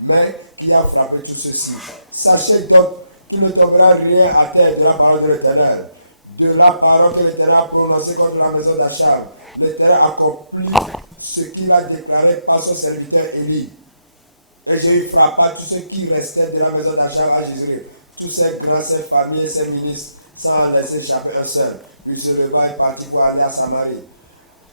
Mais qui a frappé tout ceci. Sachez donc qu'il ne tombera rien à terre de la parole de l'Éternel. De la parole que l'Éternel a prononcée contre la maison d'Achab. L'Éternel accomplit ce qu'il a déclaré par son serviteur Élie. Et Jéhu frappa tous ceux qui restaient de la maison d'Achab à Jézréel, tous ses grands, ses familles et ses ministres, sans en laisser échapper un seul. Puis il se leva et partit pour aller à Samarie.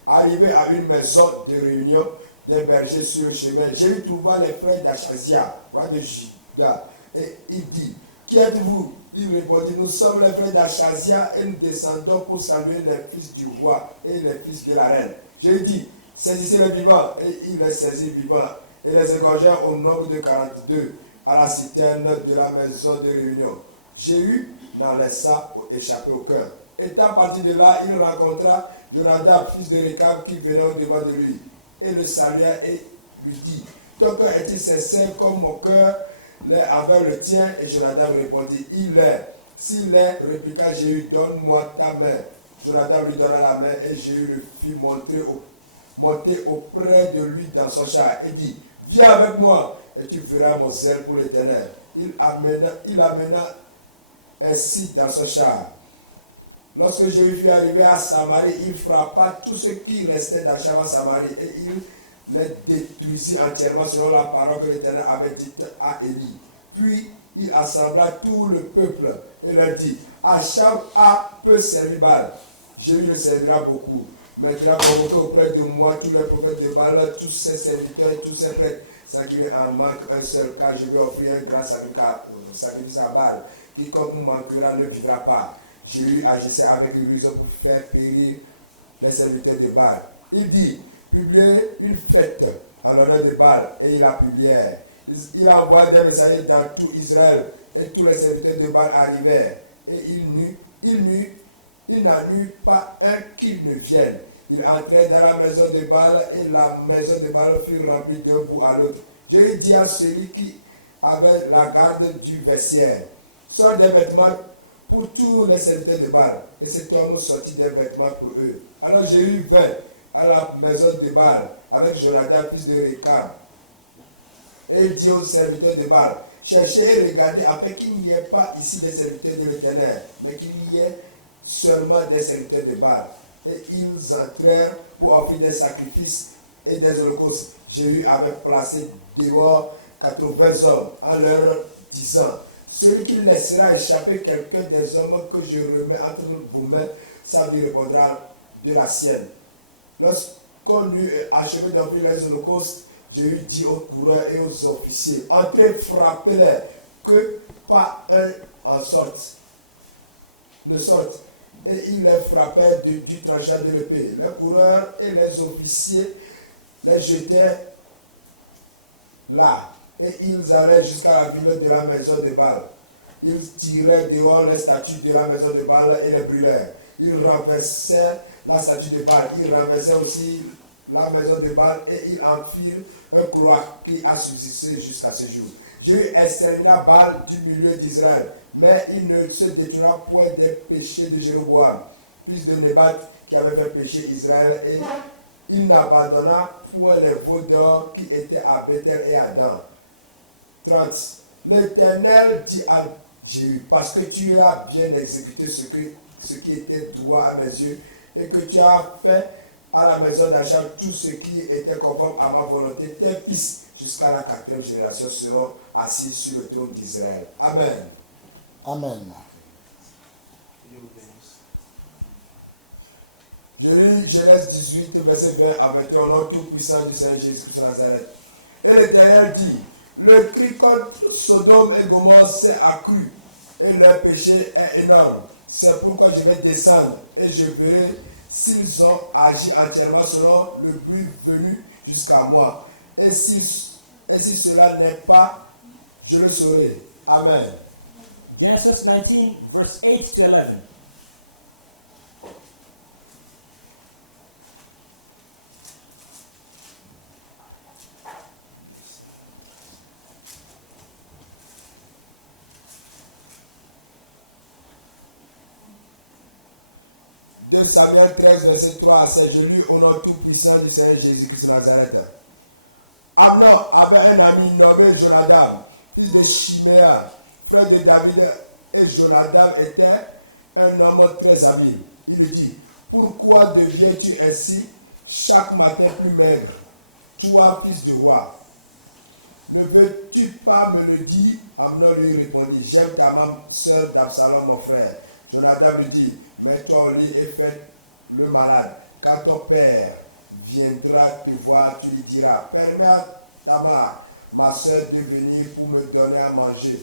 Arrivé à une maison de réunion des bergers sur le chemin, Jéhu trouva les frères d'Achazia, roi de Juda, et il dit, qui êtes-vous? Il répondit, nous sommes les frères d'Achazia et nous descendons pour saluer les fils du roi et les fils de la reine. Jéhu dit, saisissez les vivants, et ils les saisirent vivants et les égorgèrent au nombre de 42 à la citerne de la maison de réunion. Jéhu n'en laissa échapper aucun. Étant parti de là, il rencontra Jonadab, fils de Récab, qui venait au-devant de lui, et le salua et lui dit, ton cœur est-il sincère comme mon cœur l'est envers le tien? Et Jonadab répondit, il l'est. S'il l'est, répliqua Jéhu, donne-moi ta main. Jonadab lui donna la main, et Jéhu le fit monter auprès de lui dans son char, et dit, viens avec moi, et tu verras mon zèle pour l'Éternel. Il amena ainsi dans son char. Lorsque Jéhu fut arrivé à Samarie, il frappa tous ceux qui restaient d'Achab à Samarie, et il les détruisit entièrement selon la parole que l'Éternel avait dite à Élie. Puis il assembla tout le peuple et leur dit, Achab a peu servi Baal, Jéhu le servira beaucoup. Maintenant convoquez auprès de moi tous les prophètes de Baal, tous ses serviteurs et tous ses prêtres, sans qu'il en manque un seul, car je vais offrir un grand sacrifice à Baal. Quiconque manquera ne vivra pas. Jéhu agissait avec raison pour faire périr les serviteurs de Baal. Il dit, publiez une fête en l'honneur de Baal, et ils la publièrent. Il envoya des messagers dans tout Israël, et tous les serviteurs de Baal arrivèrent. Et il n'en eut pas un qui ne vienne. Ils entrèrent dans la maison de Baal, et la maison de Baal fut remplie d'un bout à l'autre. Jéhu dit à celui qui avait la garde du vestiaire, sors des vêtements pour tous les serviteurs de Baal. Et cet homme sortit des vêtements pour eux. Alors Jéhu vint à la maison de Baal avec Jonadab, fils de Récab. Et il dit aux serviteurs de Baal, cherchez et regardez afin qu'il n'y ait pas ici des serviteurs de l'Éternel, mais qu'il y ait seulement des serviteurs de Baal. Et ils entrèrent pour offrir des sacrifices et des holocaustes. Jéhu avait placé dehors 80 hommes en leur disant, celui qui laissera échapper quelqu'un des hommes que je remets entre vos mains, sa vie répondra de la sienne. Lorsqu'on eut achevé d'offrir les holocaustes, Jéhu dit aux coureurs et aux officiers, entrez, frappez-les, que pas un ne sorte. Et il les frappait du tranchant de l'épée. Les coureurs et les officiers les jetaient là. Et ils allaient jusqu'à la ville de la maison de Baal. Ils tiraient dehors les statues de la maison de Baal et les brûlèrent. Ils renversaient la statue de Baal. Ils renversaient aussi la maison de Baal et ils en firent un cloaque qui a subsisté jusqu'à ce jour. Jéhu extermina Baal du milieu d'Israël, mais il ne se détourna point des péchés de Jéroboam, fils de Nébat, qui avait fait pécher Israël, et il n'abandonna point les veaux d'or qui étaient à Bethel et à Dan. 30. L'Éternel dit à Jéhu, parce que tu as bien exécuté ce qui était droit à mes yeux, et que tu as fait à la maison d'Achab tout ce qui était conforme à ma volonté, tes fils jusqu'à la 4e génération seront assis sur le trône d'Israël. Amen. Amen. Je lis Genèse 18, verset 20 à 21, au nom tout-puissant du Seigneur Jésus-Christ de Nazareth. Et l'Éternel dit, Le cri contre Sodome et Gomorrhe s'est accru et leur péché est énorme. C'est pourquoi je vais descendre et je verrai s'ils ont agi entièrement selon le bruit venu jusqu'à moi. Et si cela n'est pas, je le saurai. Amen. Genesis 19, verse 8 to 11. De Samuel 13, verset 3 à 7. Je lis au nom tout-puissant du Seigneur Jésus-Christ de Nazareth. Amnon avait un ami nommé Jonadab, fils de Chiméa, frère de David, et Jonadab était un homme très habile. Il lui dit, pourquoi deviens-tu ainsi chaque matin plus maigre, toi, fils du roi? Ne veux-tu pas me le dire? Amnon lui répondit, j'aime Tamar, sœur d'Absalom, mon frère. Jonadab lui dit, mets-toi au lit et fais le malade, car ton père viendra te voir, tu lui diras, permets à Tamar, ma sœur, de venir pour me donner à manger.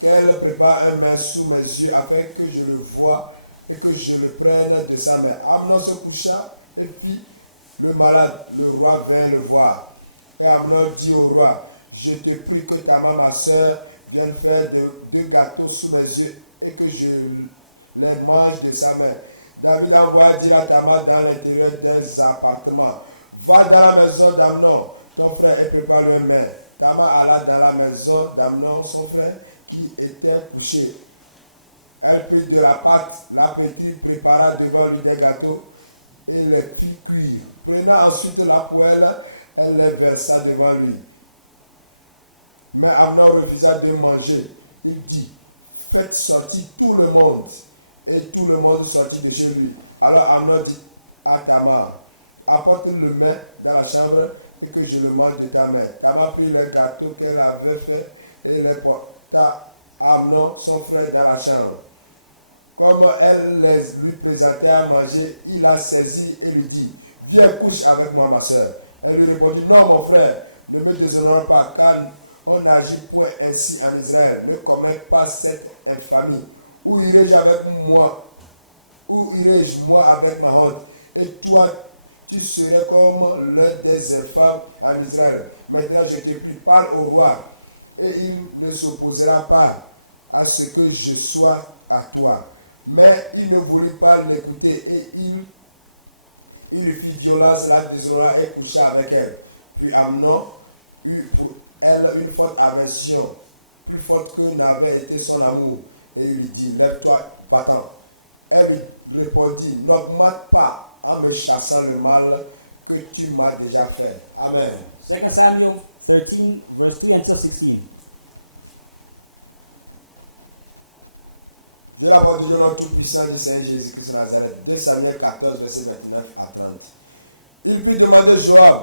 Qu'elle prépare un mets sous mes yeux afin que je le voie et que je le prenne de sa main. Amnon se coucha et fit le malade. Le roi vint le voir. Et Amnon dit au roi, je te prie que Tamar, ma sœur, vienne faire deux gâteaux sous mes yeux et que je les mange de sa main. David envoya dire à Tamar dans l'intérieur des appartements, va dans la maison d'Amnon, ton frère, et prépare-lui un mets. Tamar alla dans la maison d'Amnon, son frère, qui était couché. Elle prit de la pâte, la pétrit, prépara devant lui des gâteaux et les fit cuire. Prenant ensuite la poêle, elle les versa devant lui. Mais Amnon refusa de manger. Il dit, faites sortir tout le monde. Et tout le monde sortit de chez lui. Alors Amnon dit à Tamar, apporte le mets dans la chambre et que je le mange de ta main. Tamar prit les gâteaux qu'elle avait faits et les porta à Amnon, son frère, dans la chambre. Comme elle les lui présentait à manger, il la saisit et lui dit, viens couche avec moi, ma soeur. Elle lui répondit, non, mon frère, ne me déshonore pas, car on n'agit point ainsi en Israël. Ne commets pas cette infamie. Où irai-je avec moi? Où irai-je moi avec ma honte? Et toi, tu serais comme l'un des infâmes en Israël. Maintenant, je te prie, parle au roi, et il ne s'opposera pas à ce que je sois à toi. Mais il ne voulut pas l'écouter, et il lui fit violence, la déshonora et coucha avec elle. Puis Amnon eut pour elle une forte aversion, plus forte que n'avait été son amour. Et il lui dit, lève-toi, va-t'en. Elle lui répondit, n'augmente pas en me chassant le mal que tu m'as déjà fait. Amen. 2 Samuel 13, verse 3 until 16. Je la parole de Dieu, nom tout-puissant du Seigneur Jésus-Christ de Nazareth. 2 Samuel 14, verset 29 à 30. Il fit demander Joab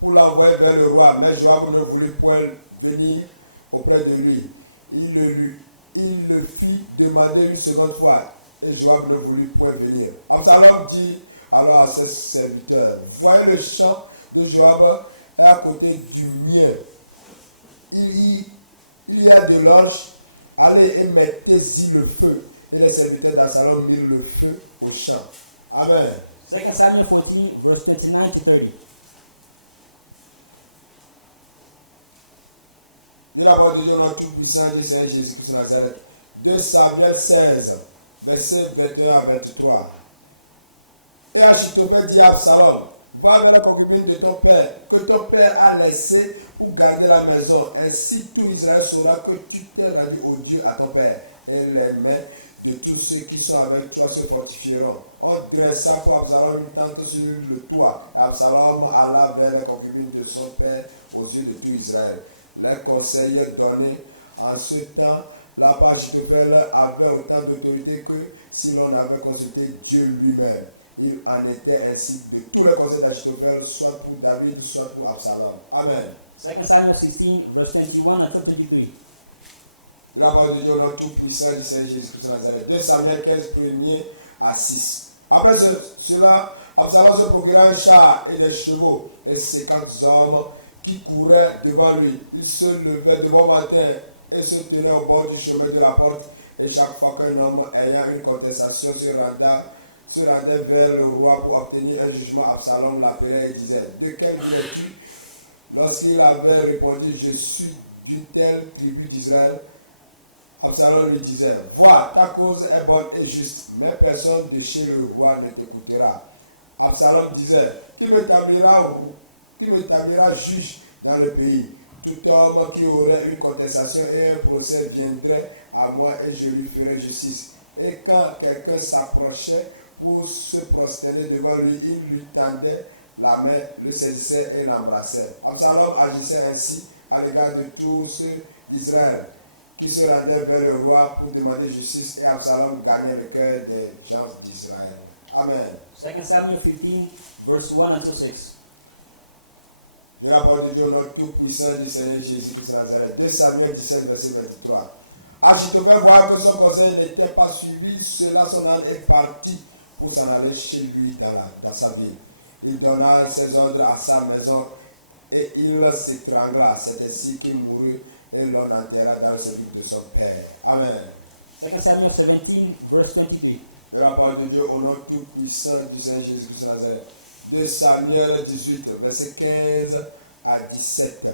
pour l'envoyer vers le roi, mais Joab ne voulut point venir auprès de lui. Il le fit demander une seconde fois, et Joab ne voulut point venir. Absalom dit alors à ses serviteurs, voyez, le champ de Joab est à côté du mien. Il y a de l'orge, allez et mettez-y le feu. Et les serviteurs d'Absalom mirent le feu au champ. Amen. 2 Samuel 14, verse 29 to 30. Je la parole de Dieu au nom tout-puissant du Seigneur Jésus-Christ de Nazareth. 2 Samuel 16, versets 21 à 23. Et Achitophel dit à Absalom, va vers la concubine de ton père, que ton père a laissé pour garder la maison. Ainsi tout Israël saura que tu t'es rendu au Dieu à ton père. Et les mains de tous ceux qui sont avec toi se fortifieront. On dressa pour Absalom une tente sur le toit. Et Absalom alla vers les concubines de son père aux yeux de tout Israël. Les conseils donnés en ce temps, là par Achitophel avait autant d'autorité que si l'on avait consulté Dieu lui-même. Il en était ainsi de tous les conseils d'Achitophel, soit pour David, soit pour Absalom. Amen. 2 Samuel 16, verse 21 until 23. De la parole de Dieu au nom tout-puissant du Seigneur Jésus-Christ de Nazareth. 2 Samuel 15, 1er à 6. Après cela, Absalom se procura un char et des chevaux et 50 hommes qui couraient devant lui. Il se levait de bon matin et se tenait au bord du chemin de la porte. Et chaque fois qu'un homme ayant une contestation se rendait vers le roi pour obtenir un jugement, Absalom l'appelait et disait: « De quelle ville es-tu » Lorsqu'il avait répondu: « Je suis d'une telle tribu d'Israël », Absalom lui disait: « Vois, ta cause est bonne et juste, mais personne de chez le roi ne t'écoutera. » Absalom disait: « Qui m'établira juge dans le pays? Tout homme qui aurait une contestation et un procès viendrait à moi et je lui ferai justice. » Et quand quelqu'un s'approchait pour se prosterner devant lui, il lui tendait la main, le saisissait et l'embrassait. Absalom agissait ainsi à l'égard de tous ceux d'Israël qui se rendaient vers le roi pour demander justice, et Absalom gagnait le cœur des gens d'Israël. Amen. 2 Samuel 15, verse 1 until 6. Je la parole de Dieu au nom tout-puissant du Seigneur Jésus-Christ de Nazareth. 2 Samuel 17, verset 23. Achitophel, voyant que son conseil n'était pas suivi, cela son âne est parti pour s'en aller chez lui dans sa ville. Il donna ses ordres à sa maison et il s'étrangla. C'est ainsi qu'il mourut et l'on enterra dans le sépulcre de son père. Amen. 2 Samuel 17, verse 23. De la parole de Dieu au nom tout-puissant du Seigneur Jésus-Christ de Nazareth. 2 Samuel 18, verset 15 à 17.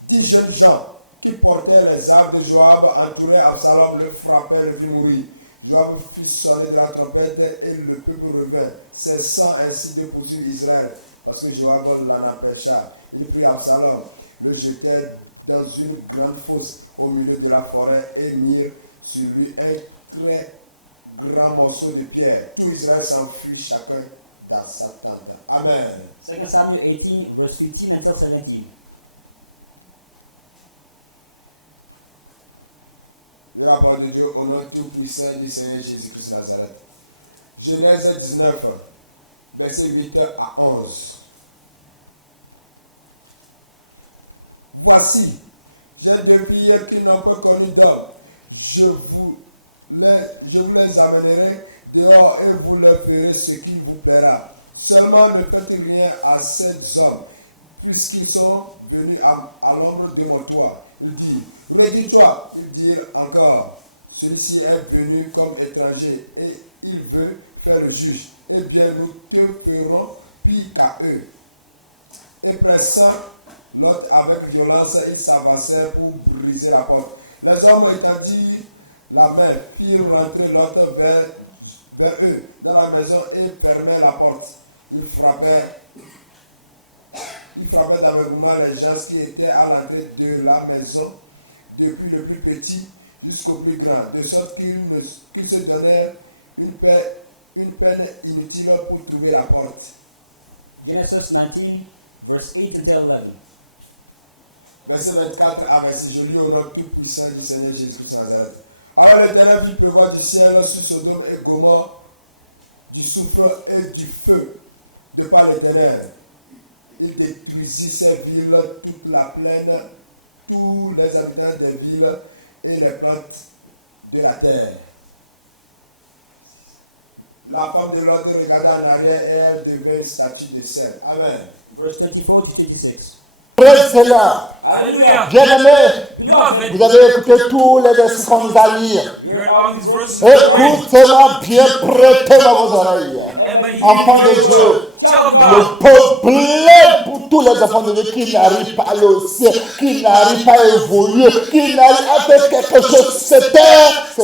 10 jeunes gens qui portaient les armes de Joab entouraient Absalom, le frappaient, le fit mourir. Joab fit sonner de la trompette et le peuple revint, cessant ainsi de poursuivre Israël, parce que Joab l'en empêcha. Il prit Absalom, le jetait dans une grande fosse au milieu de la forêt et mirent sur lui un très grand morceau de pierre. Tout Israël s'enfuit chacun dans sa tente. Amen. 2 Samuel 18, verse 15 until 17. De la parole de Dieu au nom tout-puissant du Seigneur Jésus-Christ de Nazareth. Genèse 19, verset 8 à 11. Voici, j'ai 2 filles qui n'ont pas connu d'homme. Je vous les amènerai dehors et vous leur ferez ce qu'il vous plaira. Seulement ne faites rien à ces hommes, puisqu'ils sont venus à l'ombre de mon toit. Il dit: Retire-toi. Ils dirent encore: Celui-ci est venu comme étranger et il veut faire le juge. Eh bien, nous te ferons pire qu'à eux. Et pressant Lot avec violence, ils s'avancèrent pour briser la porte. Les hommes étendirent la main, firent rentrer Lot vers eux dans la maison et fermèrent la porte. Ils frappaient d'aveuglement les gens qui étaient à l'entrée de la maison, depuis le plus petit jusqu'au plus grand, de sorte qu'ils se donnèrent une peine inutile pour trouver la porte. Genesis 19, verse 8 until 11. Verset 24 à 26, je lis au nom tout-puissant du Seigneur Jésus-Christ de Nazareth. Alors l'Éternel fit pleuvoir du ciel sur Sodome et Gomorrhe du soufre et du feu de par l'Éternel. Il détruisit ces villes, toute la plaine, tous les habitants des villes et les plantes de la terre. La femme de Lot regarda en arrière et elle devint une statue de sel. Amen. Verse 24 to 26. Praise the Lord. Hallelujah. Bien-aimés, Beloved, vous avez écouté tous les versets qu'on nous a lire. you heard all these verses we read. Écoutez-moi bien, prêtez-moi vos oreilles. Everybody hear me Enfants very de well. Dieu, Child of God. le problème pour tous les enfants de Dieu qui n'arrivent pas à aller au ciel, qui n'arrivent pas à évoluer, qui n'arrivent à faire quelque chose, c'est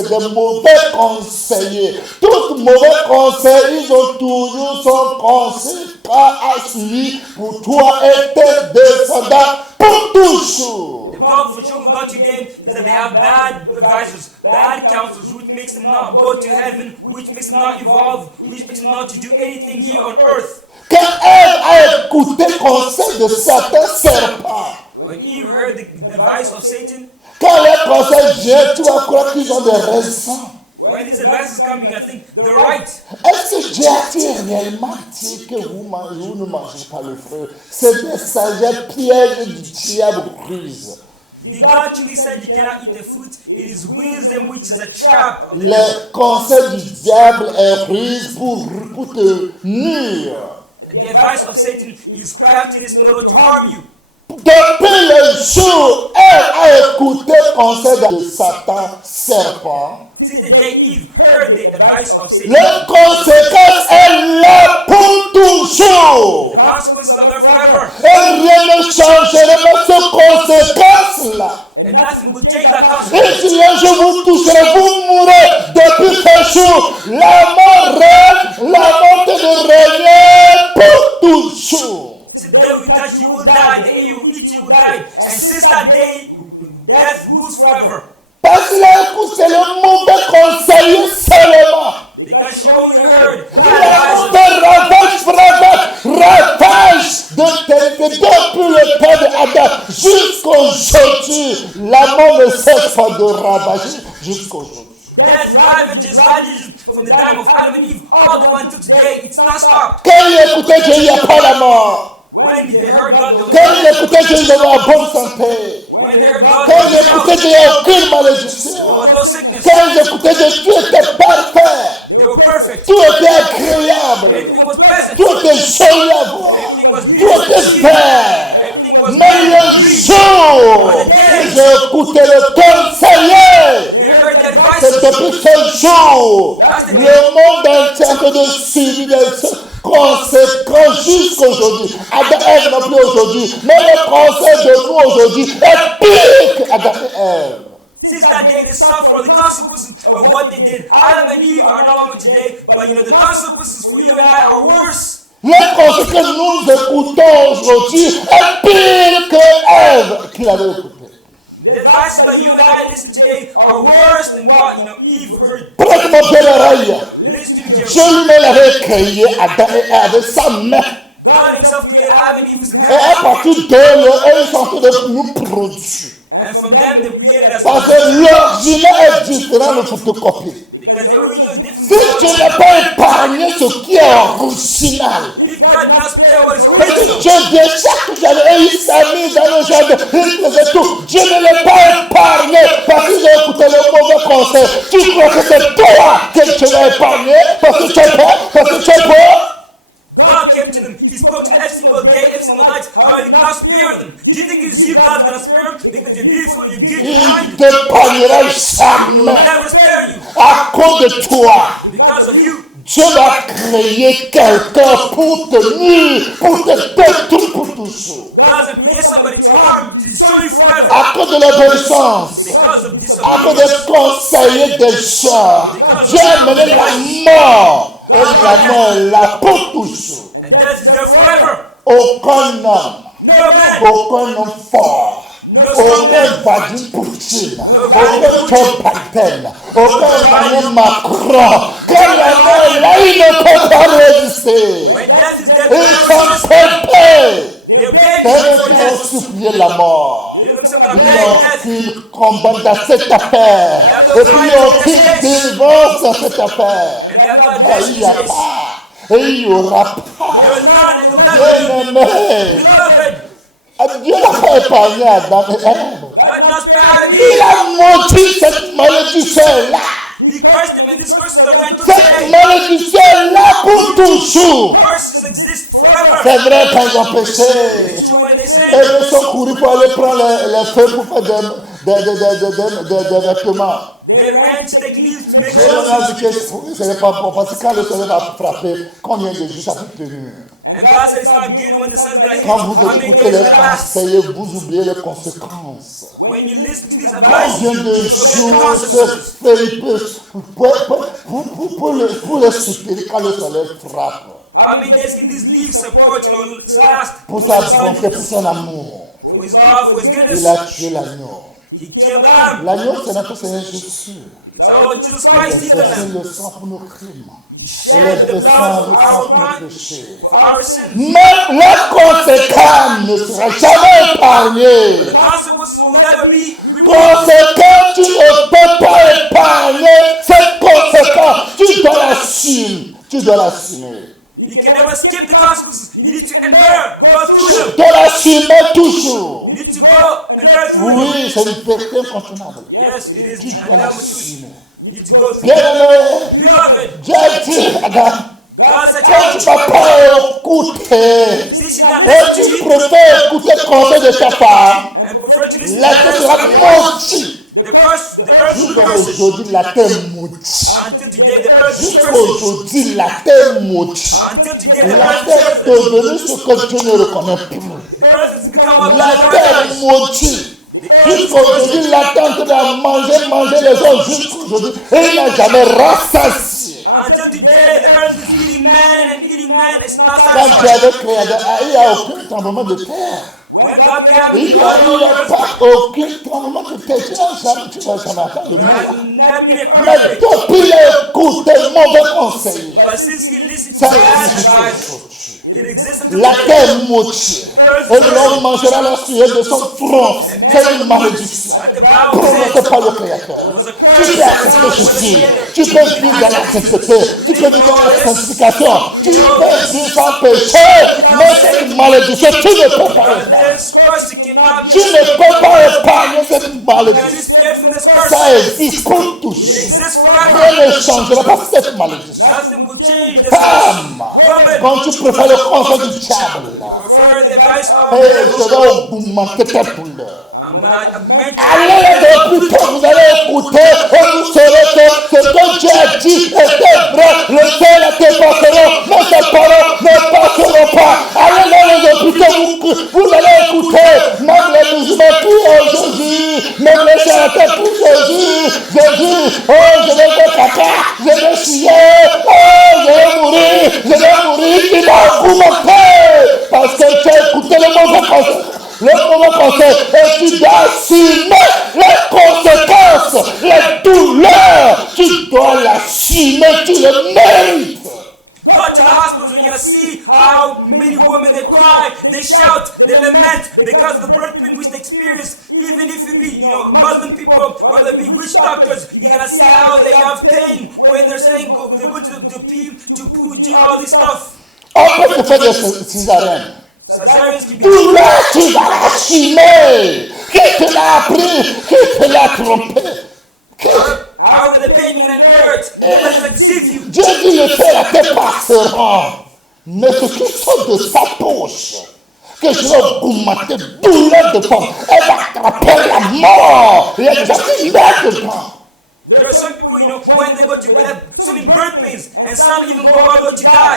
des mauvais conseillers. Tous mauvais conseils, ils ont toujours son conseil à suivre pour toi et tes descendants pour toujours. The problem for children of God today is that they have bad advisors, bad counsels, which makes them not go to heaven, which makes them not evolve, which makes them not to do anything here on earth. Quand Ève a écouté le conseil de certains serpents, When Eve heard the advice of Satan, quand les conseils viennent, tu vas croire qu'ils ont des raisons. when these advices come, you're going to think they're right. Est-ce que Dieu a réellement dit que vous ne mangez pas le fruit? C'est des sagesse pièges du diable ruse. The God truly said you cannot eat the fruit. It is wisdom which is a trap of the devil. Le conseil du diable est ruse pour te nuire. The advice of Satan is craftiness in order to harm you. Depuis le jour, elle a écouté le conseil de Satan, serpent. Since the day Eve heard the advice of Satan, Les conséquences sont là pour toujours. the consequences are there forever, Et rien ne changera ces conséquences-là. and nothing will change that consequence. Et si un jour vous toucherez, vous mourrez depuis ce jour. La mort règne, la mort ne règne pour toujours. Since the day we touch, you will die. The day you will eat, you will die. And since that day, death rules forever. Parce qu'il a écouté le mauvais conseiller seulement. Because she only heard bad Il a advices. fait ravage depuis le temps d'Adam jusqu'aujourd'hui. La mort ne cesse pas de ravager jusqu'aujourd'hui. Death ravages from the time of Adam and Eve all the way until today. It's not stopped. Quand il écoutait Dieu, il n'y a pas la mort. When they heard God, there was no Quand death. il écoutait Dieu, il y avait en bonne santé. When they heard God, there Quand was il no health. écoutait Dieu, il n'y a aucune There malédiction. was no sickness. Quand il écoutait Dieu, tout était parfait. They were perfect. Tout était agréable. Everything was pleasant. Tout était joli à voir. Everything was Tout beautiful to était see. vert. Everything was Mais le green. jour, But the day j'ai écouté le conseiller. they heard the advice, Depuis ce jour, that's the day le monde entier est en train de subir des conséquences jusqu'aujourd'hui. Adam et Ève non plus aujourd'hui. Mais le conseil de nous aujourd'hui est pire qu'Adam et Ève. since that day they suffer the consequences of what they did. Adam and Eve are no longer today, but the consequences for you and I are worse. Les conseils que nous écoutons aujourd'hui est pire que Ève qui l'avait écouté. The advices that you and I listen today are worse than what Eve heard. Prête-moi bien l'oreille. Listen to me Dieu carefully. lui-même avait créé Adam et Ève avec sa main. God himself created Adam and Eve with his Et hands, à partir d'eux, ils sont en train de nous produire. and from them they created us the Parce que producer. l'original est différent de photocopie. Because the original is different Si from tu photocopy. n'as pas épargné ce qui est original, If God did not spare what is parce original, que Dieu déjà tout à l'heure, et il s'est mis dans le jardin, il faisait tout. Dieu ne l'a pas épargné parce qu'ils ont écouté le mauvais conseil. Tu crois que c'est toi que tu l'as épargné parce que tu es peur, parce que tu es peur. God came to them. He spoke to them every single day, every single night. However, he did not spare them. Do you think it is you God's going to spare them? Because you're beautiful, you're good, you're Il kind. ne t'épargnera He will jamais never spare you à cause de toi. because of you. Dieu va créer quelqu'un pour te nuire, pour te détruire pour toujours. God's going to create somebody to harm, to destroy you forever À cause de l'obéissance, because of à cause disobedience. de conseiller des gens, Because of Dieu a people's donné la advice. mort. God Et brought la death. mort est là pour toujours. And death is there forever. Aucun homme, No man, aucun homme fort, no strong aucun man, Vladimir Poutine, No Vladimir aucun Poutine. Joe Biden, No aucun Joe Biden. Emmanuel Macron, No quand Emmanuel Macron. là, il ne peut pas résister. when death is there, they cannot Ils resist. sont pépés. They're babies before Ils death. vont supplier la mort. They're themselves going to beg death. Ils combattent dans cette affaire. They have no Et fight puis, in on this quitte case. divorce dans cette affaire. And they have no advance in Il this n'y a case. pas. Et il n'y aura pas. There is none and there will never be. Bien-aimé. Beloved, Dieu n'a pas épargné Adam et Ève. God did not spare Adam and Il Eve. a maudit cette malédiction-là. He cursed them, and these curses are there until Cette today. malédiction-là pour toujours. Curses exist forever. C'est vrai quand ils ont It péché. is true when they sin. Et ils sont courus pour aller prendre les feux pour faire des vêtements. They ran to take leaves to make Je holes. leur ai dit que ce n'est pas bon parce que quand le soleil va frapper, combien de jours ça peut tenir? And God said it's not good when the sun's going to hit. Quand vous How many days écoutez is going to les last? conseils, vous oubliez les conséquences. When you listen to these advice, Combien de you forget the consequences. pour le soutenir quand le soleil frappe, How many days can these leaves support, to last pour when the sa sun bonté, hits? pour son amour, For his love, for his il goodness, a tué l'agneau. he killed the lamb. L'agneau, c'est notre Seigneur Jésus. It's our Lord Jesus Christ, he's the Il a versé lamb. le sang pour nos crimes. He shed the blood for our crime, for our sins. Mais les conséquences ne seront jamais épargnées. The consequences will never be removed. Conséquences, tu ne peux pas épargner cette conséquence. Tu dois l'assumer. Tu dois l'assumer. You can never skip the consequences. You need to endure, go through them. Tu dois l'assumer toujours. You need to go endure through them. Oui, c'est une vérité incontournable. Yes, it is the undoubtable truth. You need to go through them. Bien-aimé, Beloved, Dieu a dit, Adam, God said to Tu Adam, ne vas pas écouter. since you don't Et listen to tu me préfères écouter le conseil de ta femme. and prefer to listen to the La terre advice sera of the wife, maudite. the earth will be cursed. Jusqu'aujourd'hui, la terre maudite. Until today, the earth is cursed. Jusqu'aujourd'hui, la terre maudite. Until today, the La earth is terre est cursed. devenue ce que Dieu ne reconnaît plus. The earth has become what God has La terre recognized. maudite. The earth is cursed. Jusqu'aujourd'hui, la terre est en train de manger les hommes jusqu'aujourd'hui. Et il n'a jamais rassasié. Until today, the earth is eating man and eating man. It's not Quand Dieu satisfied. avait créé Adam, il n'y a aucun tremblement de terre. When God created Adam and Il Eve, n'y there was a no earthquake. pas aucun tremblement de terre. Tu vas jamais attendre. There has not been an Mais earthquake. depuis il écoute mauvais conseils. But since he listened to Ça bad existe. advisors, it exists until La today. terre maudite. The earth is Et cursed. l'homme mangera la sueur de son front. And man C'est une will eat malédiction. at the brow of his head. C'est pas le Créateur. It was a curse pronounced by the Creator. Tu peux vivre dans la sainteté. Tu Live peux in vivre dans la holiness. sanctification. In Tu peux holiness. vivre sans péché. Without Mais sin. cette malédiction, tu ne peux pas. But this curse you cannot be Tu ne peux pas épargner cette You cannot be malédiction. spared from this curse. Ça existe pour tous. It exists forever. Rien ne changera pas cette malédiction. Nothing will change this curse. Femme, Woman, quand tu préfères le conseil du diable, prefer the advice of the et devil. je vais augmenter ta douleur. And when I augment you, Allez plutôt, vous allez écouter et vous saurez que ce que Dieu a dit était vrai. Le ciel était passeront, mais ses paroles ne passeront pas. Allez dans les hôpitaux, vous allez écouter. Même les musulmans crient au Jésus, même les charlatans crient Jésus. Jésus, oh je vais faire caca, je vais chier, oh je vais mourir. Il m'a augmenté parce que tu as écouté le mauvais conseil. Le mauvais conseil, et tu dois assumer les conséquences, les douleurs. Tu dois l'assumer, tu le mérites. go to the hospitals and you're going to see how many women they cry, they shout, they lament because of the birth pain which they experience. Even if it be, Muslim people, whether it be witch doctors, you're going to see how they have pain when they're saying they're going to the P to poo, all this stuff. On peut te faire des césariennes. Cesareans can be done. Douleur, tu vas l'assumer. Qui te l'a appris? Qui te l'a trompé? However the pain, you're going to endure it. Nobody's going to deceive you. Dieu dit le ciel à tes passeront. Mais ce qui sort de sa bouche, que je vais augmenter douleur de femme, elle va attraper la mort. Il y a déjà fini dedans. There are some people, when they go to, but have so many birth pains, and some even go all the way to die.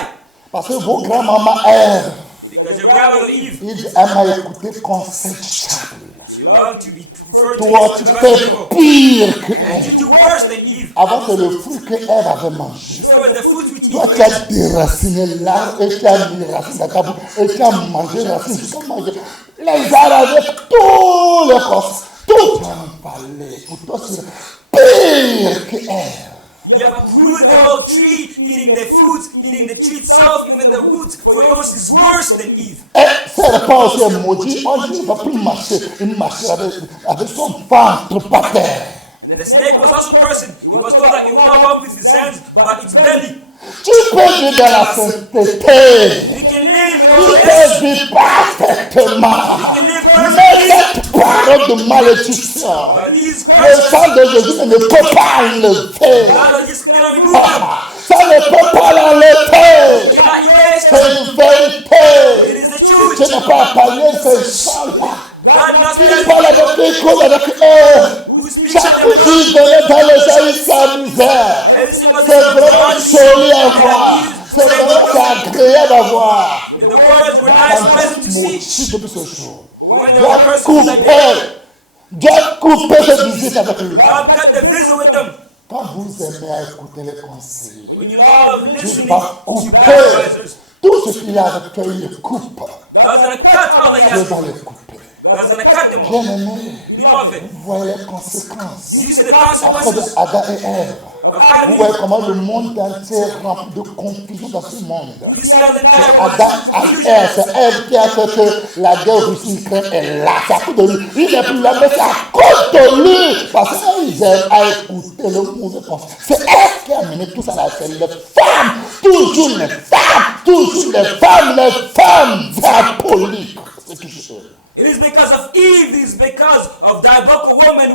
Parce que vos grands-mamans errent. Because your grandmother Eve, Elle m'a écouté conseil du diable. she loved to, preferred to Toi, listen to tu the best fais people. pire que And you elle. do worse than Eve. Avant que le fruit que Ève avait mangé. Because the fruit which Eve Toi, tu ate, as déraciné l'arbre et tu as mis les racines dans ta bouche et tu as mangé les racines jusqu'à manger les arbres avec tous les corps. Tout en parler. Pour toi, c'est pire que Ève. you have uprooted the whole tree, eating the fruit, eating the tree itself, even the roots. For yours is worse than Eve. Et serpent aussi est maudit. On dit qu'il ne va plus marcher. Il marche avec son ventre par terre. And the snake was also cursed. He was told that he will not walk with his hands, but its belly. Tu peux vivre dans la sainteté. You can live in Tu holiness. peux vivre parfaitement. You can live Mais perfectly. cette parole de malédiction, But these le curses, sang de Jésus ne peut pas enlever. God just cannot remove them. Ça ne peut pas l'enlever. Cannot erase C'est them. une vérité. It is the truth. Je n'ai pas parlé ces gens-là. God not spared Il his parle people avec eux comme avec eux. who speaks to Chaque them and talks to jour, them. il dans les gens, il s'amusait. Every single day, C'est says for God is evil, joli à and that voir. he is C'est pleasant to vraiment agréable à voir. The words were nice, pleasant to see. Maudit depuis ce jour. But when they were cursed from that day, Dieu a coupé cette visite avec lui. God cut the visit with them. Quand vous aimez à écouter les conseils, When you love listening to bad advisors, tout ce qu'il a avec toi, il le coupe. God's gonna cut all that He has Il with va you. le couper. God's gonna cut them all. Bien-aimé, Beloved, vous voyez les conséquences. you see the consequences Après Adam et Ève. of Adam and Vous Eve. voyez comment le monde entier est rempli de confusion dans ce monde. You see how the entire world is full Adam of confusion. et Ève, c'est Ève qui a fait que la guerre Russie-Ukraine est là. C'est à cause de lui. Il n'est plus là, mais c'est à cause de lui. Parce qu'ils aiment à écouter le mauvais conseil. C'est Ève qui a mené tout ça là. C'est les femmes. Toujours les femmes. Toujours les femmes. Les femmes diaboliques. C'est qui je sais. It is because of Eve. It is because of diabolical woman,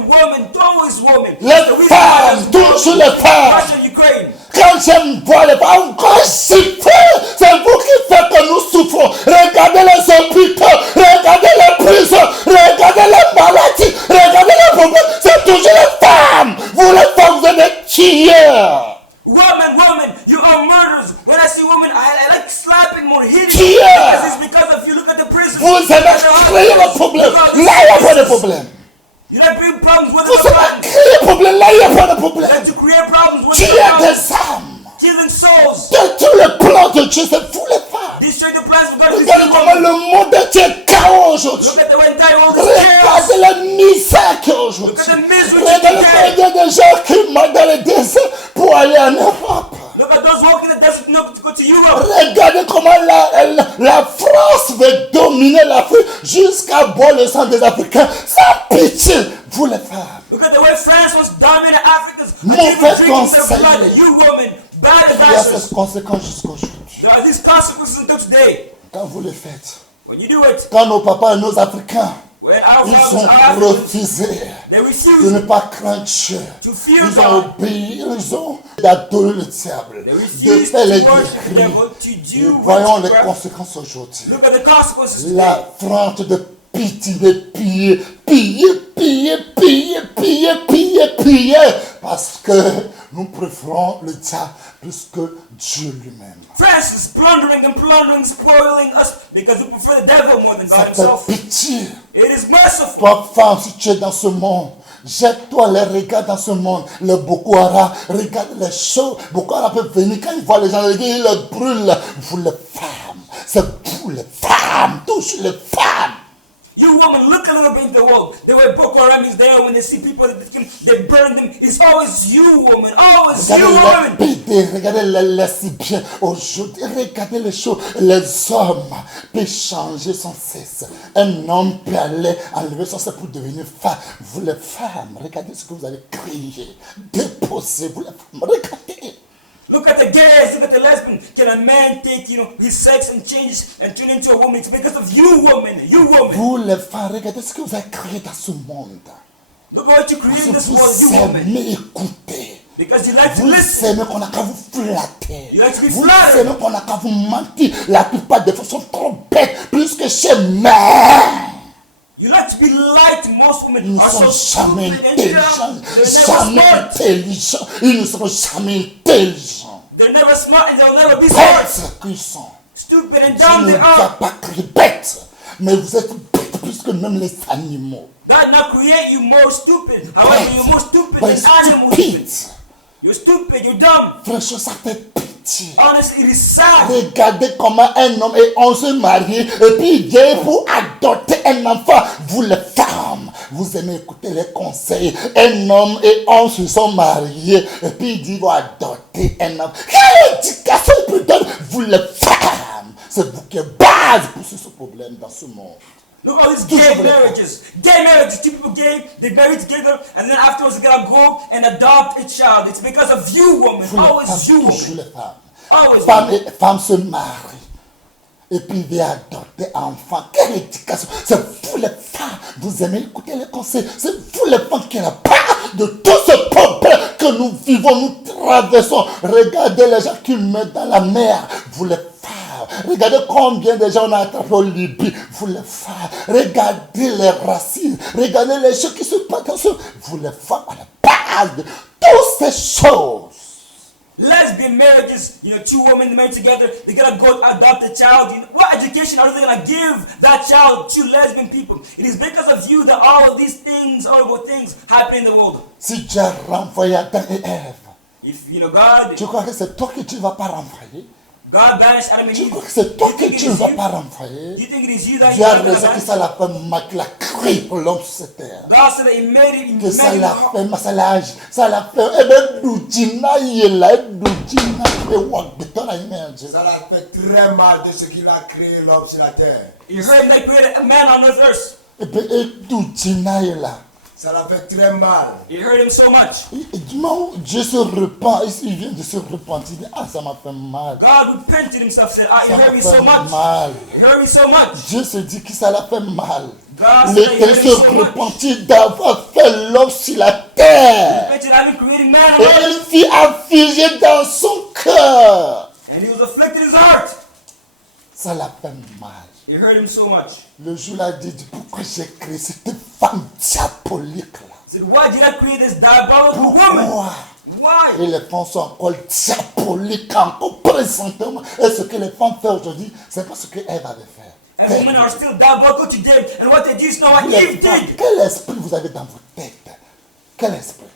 always woman. Les The reason why there's femmes, war toujours les between femmes. Russia and Ukraine. Quand j'aime voir les femmes, quand je souffre, c'est vous qui faites que nous souffrons. Regardez les hôpitaux, regardez les prisons, regardez les maladies, regardez les problèmes. C'est toujours les femmes. Vous les femmes, vous êtes des tueurs. Woman, you are murderers. When I see women, I like slapping more, hitting them. Yeah. Because it's because of you. Look at the prisons. Vous Look at avez the créé le hospitals. problème. Look at all Là, il these n'y a pas de places. problème. You like big problems where Vous there's no avez problems. créé le problème. Là, il n'y a pas de You problème. like to create problems where there's no Tuer problems. des âmes. Killing souls. De tous les plans de Dieu, c'est vous les femmes. Destroy the plans of God to Regardez destroy comment women. le monde entier est chaos aujourd'hui. Look at the entire world is chaos. Regardez la misère qu'il y a aujourd'hui. Look at the misery Regardez today. combien de gens qui marchent dans les déserts pour aller en Europe. Look at those walking the desert to go to Europe. Regardez comment la France veut dominer l'Afrique jusqu'à boire le sang des Africains. Sans pitié, vous les femmes. Look at the way France wants to dominate Africans until even drinking their blood. You women, bad Il y a advisors. ces conséquences jusqu'aujourd'hui. There are these consequences until today. Quand vous les faites, When you do it, quand nos papas et nos Africains, when our ils fathers, our ont Africans, refusé they de refuse ne pas craindre Dieu. to fear Ils ont God. obéi, ils ont d'adorer le diable. They refuse de faire les to worship the décrets. devil, to do Voyons les witchcraft. conséquences aujourd'hui. Look at the consequences today. La France de pitié, de piller, parce que nous préférons le diable plus que Dieu lui-même. France is plundering and plundering, spoiling us because we prefer the devil more than God himself. Pitié. It is merciful. Toi, femme, si tu es dans ce monde, jette-toi les regards dans ce monde. Le Boko Haram, regarde les choses. Boko Haram peut venir quand il voit les gens, il les brûle. Vous les femmes, c'est vous les femmes, tous les femmes. You women, look a little bit into the world. The way Boko Haram is there, when they see people, they burn them. It's always you, woman. Always you, woman. Regardez les lesbiennes aujourd'hui. Regardez les choses. Les hommes peuvent changer son sexe. Un homme peut aller enlever son sexe pour devenir femme. Vous les femmes, regardez ce que vous avez créé. Déposez, vous les femmes, regardez. Look at the gays, look at the lesbian. Can a man take, his sex and change and turn into a woman? It's because of you, woman. You, woman. Vous les femmes, regardez ce que vous avez créé dans ce monde. Look at what you create in this world, you, woman. Mais écoutez. Because you like to C'est listen. même qu'on n'a qu'à vous flatter. You like to be C'est flattered. même qu'on n'a qu'à vous mentir. La plupart des fois sont trop bêtes, plus que chez moi. You like to be light. Most women are so stupid and dumb. They're never smart. Intelligents. Ils ne seront jamais intelligents. They're never smart and they'll never be smart. Bêtes qu'ils sont. Stupid and dumb they Vous are. n'êtes pas créés bêtes, mais vous êtes bêtes plus que même les animaux. God not create you more stupid. However, you're more stupid than animals even. You're stupid, you're dumb. Franchement, ça fait pitié. Honestly, it is sad. Regardez comment un homme et on se marie et puis il vient pour adopter un enfant. Vous les femmes, vous aimez écouter les conseils. Un homme et on se sont mariés et puis il dit il va adopter un enfant. Quelle éducation il peut donner? Vous les femmes, c'est vous qui êtes base pour ce problème dans ce monde. Look at all these gay marriages. Gay marriages, two people gay, they marry together, and then afterwards they gotta go and adopt a child. It's because of you, woman. Always you, woman. Always woman. Femme se marie et puis il vient adopter un enfant. Quelle éducation! C'est vous les femmes, vous aimez écouter les conseils. C'est vous les femmes qui êtes la part de tout ce problème que nous vivons, nous traversons. Regardez les gens qui meurent dans la mer. Vous les femmes. Regardez combien de gens on a attrapé au Libye. Vous les femmes. Regardez les racistes. Regardez les choses qui se passent. Vous les femmes à la base de toutes ces choses. Lesbian marriages, two women married together, they gotta go adopt a child. What education are they gonna give that child to lesbian people? It is because of you that all of these things, horrible things, happen in the world. Si Dieu a renvoyé Adam et Ève, if God, tu crois que c'est toi que tu ne vas pas renvoyer? God banished Adam and Tu Eve. crois que c'est Do toi you think que it tu ne is vas you? pas renvoyer? Do you think it is you that He's Dieu a not gonna raison que banish? ça l'a fait mal, qu'il a créé pour l'homme sur cette terre. God said that He made it, He Que made ça him l'a hard. fait mal, ça l'a fait. Eh bien, Doudjina, il est là, Doudjina, et Wagbeton, il est Ça l'a fait très mal de ce qu'il a créé l'homme sur la terre. He heard Him that created a man on earth. Et bien, Doudjina est là. Ça l'a fait très mal. He hurt him so much. Non, Dieu se repent, il vient de se repentir. Il dit, ah, ça m'a fait mal. God repented Himself, said, it hurt me so much. Mal. It hurt me so much. Dieu se dit que ça l'a fait mal. God said that he hated him L'Éternel so se much. repentit d'avoir fait l'homme sur la terre. He repented having created man on Et earth. il fut affligé dans son cœur. And he was afflicted in his heart. Ça l'a fait mal. It hurt him so much. Le jour-là, il dit, pourquoi j'ai créé cette femme diabolique-là? He said, why did I create this diabolical woman? Pourquoi? Et Why? les femmes sont encore diaboliques, encore présentement. Et ce que les femmes font aujourd'hui, c'est pas ce qu'Ève avait fait. And women are still diabolical today. And what they do is not what Eve did. Quel esprit vous avez dans vos têtes? Quel esprit?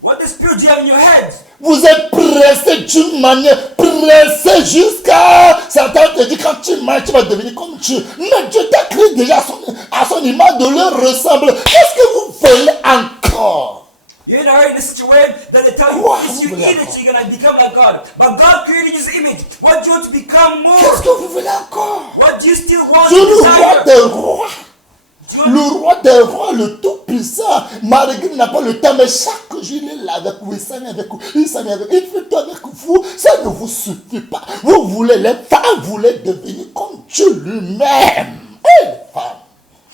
What the spirit do you have in your head? Vous êtes pressé d'une manière, pressé jusqu'à... Certains te disent, quand tu marches, tu vas devenir comme Dieu. Mais Dieu t'a créé déjà à son image de leur ressembler. Qu'est-ce que vous voulez encore? You're in a hurry in a situation that they tell you, Wow. if you eat it, you're going to become like God. But God created his image. What do you want to become more? Qu'est-ce que vous voulez encore? What do you still want Dieu, to le roi desire? des rois. Do you want Le roi des rois, le tout-puissant, malgré qu'il n'a pas le temps, mais chaque jour il est là avec vous, il s'amuse avec vous, il s'amuse avec vous, il fait tout avec vous, ça ne vous suffit pas. Vous voulez les femmes, vous voulez devenir comme Dieu lui-même. Et les femmes.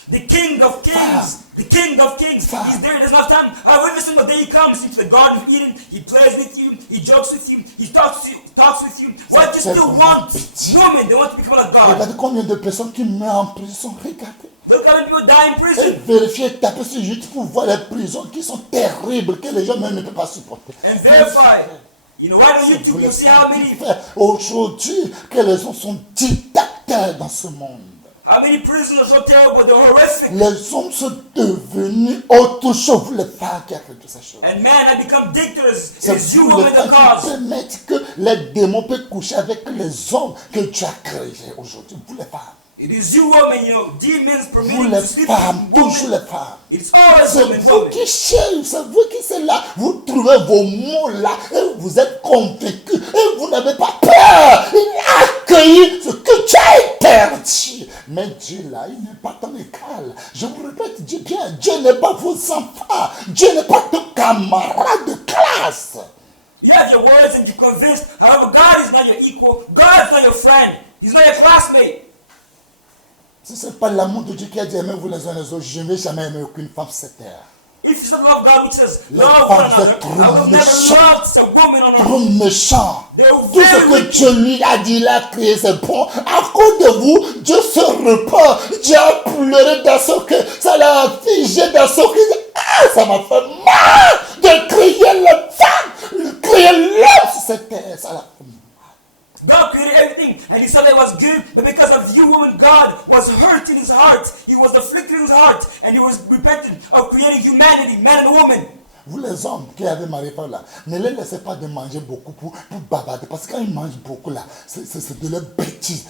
The King of Kings, he's there, he doesn't have time. Every single day he comes into the Garden of Eden, he plays with you, he jokes with you, he talks with you. What do you still want? Women, they want to become like God. Regardez combien de personnes qui meurent en prison, regardez. Look how many people die in prison. Vérifiez, tapez sur YouTube pour voir les prisons qui sont terribles, que les gens même ne peuvent pas supporter. And verify. You know, right on YouTube, you see how many Aujourd'hui, que les gens sont dictateurs dans ce monde. prisons are so terrible, they're horrific. Les hommes sont devenus autre chose. Vous les femmes qui a fait toutes ces choses. And men have become dictators. It is you, vous women, les the femmes qui cause. permettent que les démons peuvent coucher avec les hommes que Dieu a créés aujourd'hui. Vous les femmes. It is you, women, you know, demons Vous permitting les to sleep femmes. with Toujours women. les femmes. It's always C'est women, vous women. qui cherchez, c'est vous qui êtes là. Vous trouvez vos mots là et vous êtes convaincus et vous n'avez pas peur. Il a accueilli ce que tu as interdit. Mais Dieu là, il n'est pas ton égal. Je vous répète, Dieu bien, Dieu n'est pas vos enfants. Dieu n'est pas ton camarade de classe. You have your words and you're convinced. However, God is not your equal. God's not your friend. He's not your classmate. Si ce n'est pas l'amour de Dieu qui a dit aimez-vous les uns les autres, je ne vais jamais aimer aucune femme sur cette terre. If it's the love of God which says love one another, I would have never loved such a woman on earth. Trop méchant. They're Tout very ce que Dieu wicked. lui a dit, il a créé, c'est bon. À cause de vous, Dieu se repent. Dieu a pleuré dans son cœur. Ça l'a affligé dans son cœur. Ah, ça m'a fait mal de créer la femme, de créer l'homme sur cette terre. Ça l'a fait mal. God created everything and he said that it was good, but because of you, woman, God was hurt in his heart. He was afflicted in his heart and he was repentant of creating humanity, man and woman. Vous les hommes qui avez marié par là, ne les laissez pas de manger beaucoup pour bavarder. Parce que quand ils mangent beaucoup là, c'est de la bêtise.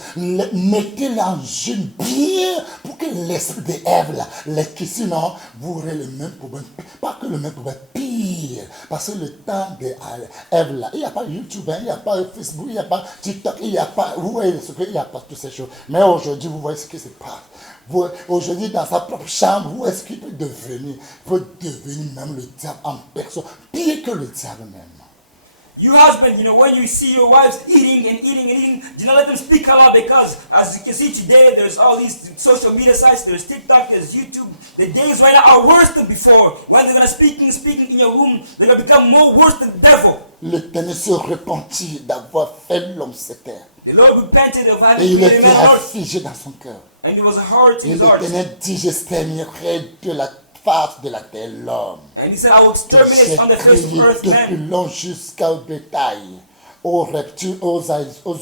Mettez-les en jeûne bien pour que l'esprit d'Ève là, sinon vous aurez le même problème. Pas que le même problème, pire. Parce que le temps d'Ève là, il n'y a pas YouTube, il n'y a pas Facebook, il n'y a pas TikTok, il n'y a pas, vous voyez ce qu'il n'y a pas toutes ces choses. Mais aujourd'hui, vous voyez ce qui se passe. Aujourd'hui, dans sa propre chambre, où est-ce qu'il peut devenir? Il peut devenir même le diable en personne, pire que le diable même. You husband, you know, when you see your wives eating and eating and eating, do not let them speak a lot because as you can see today, there's all these social media sites, there's TikTok, there's YouTube. The days right now are worse than before. When they're going to speaking in your room, they're going to become more worse than the devil. L'Éternel se repentit d'avoir fait l'homme sur terre. The Lord repented of having Et il created était man on earth. affligé dans son cœur. And it was a heart in Et his heart. l'Éternel dit, j'exterminerai de la face de la terre l'homme. And he said, I will exterminate on the face of earth man. Depuis l'homme jusqu'au bétail, aux reptiles, aux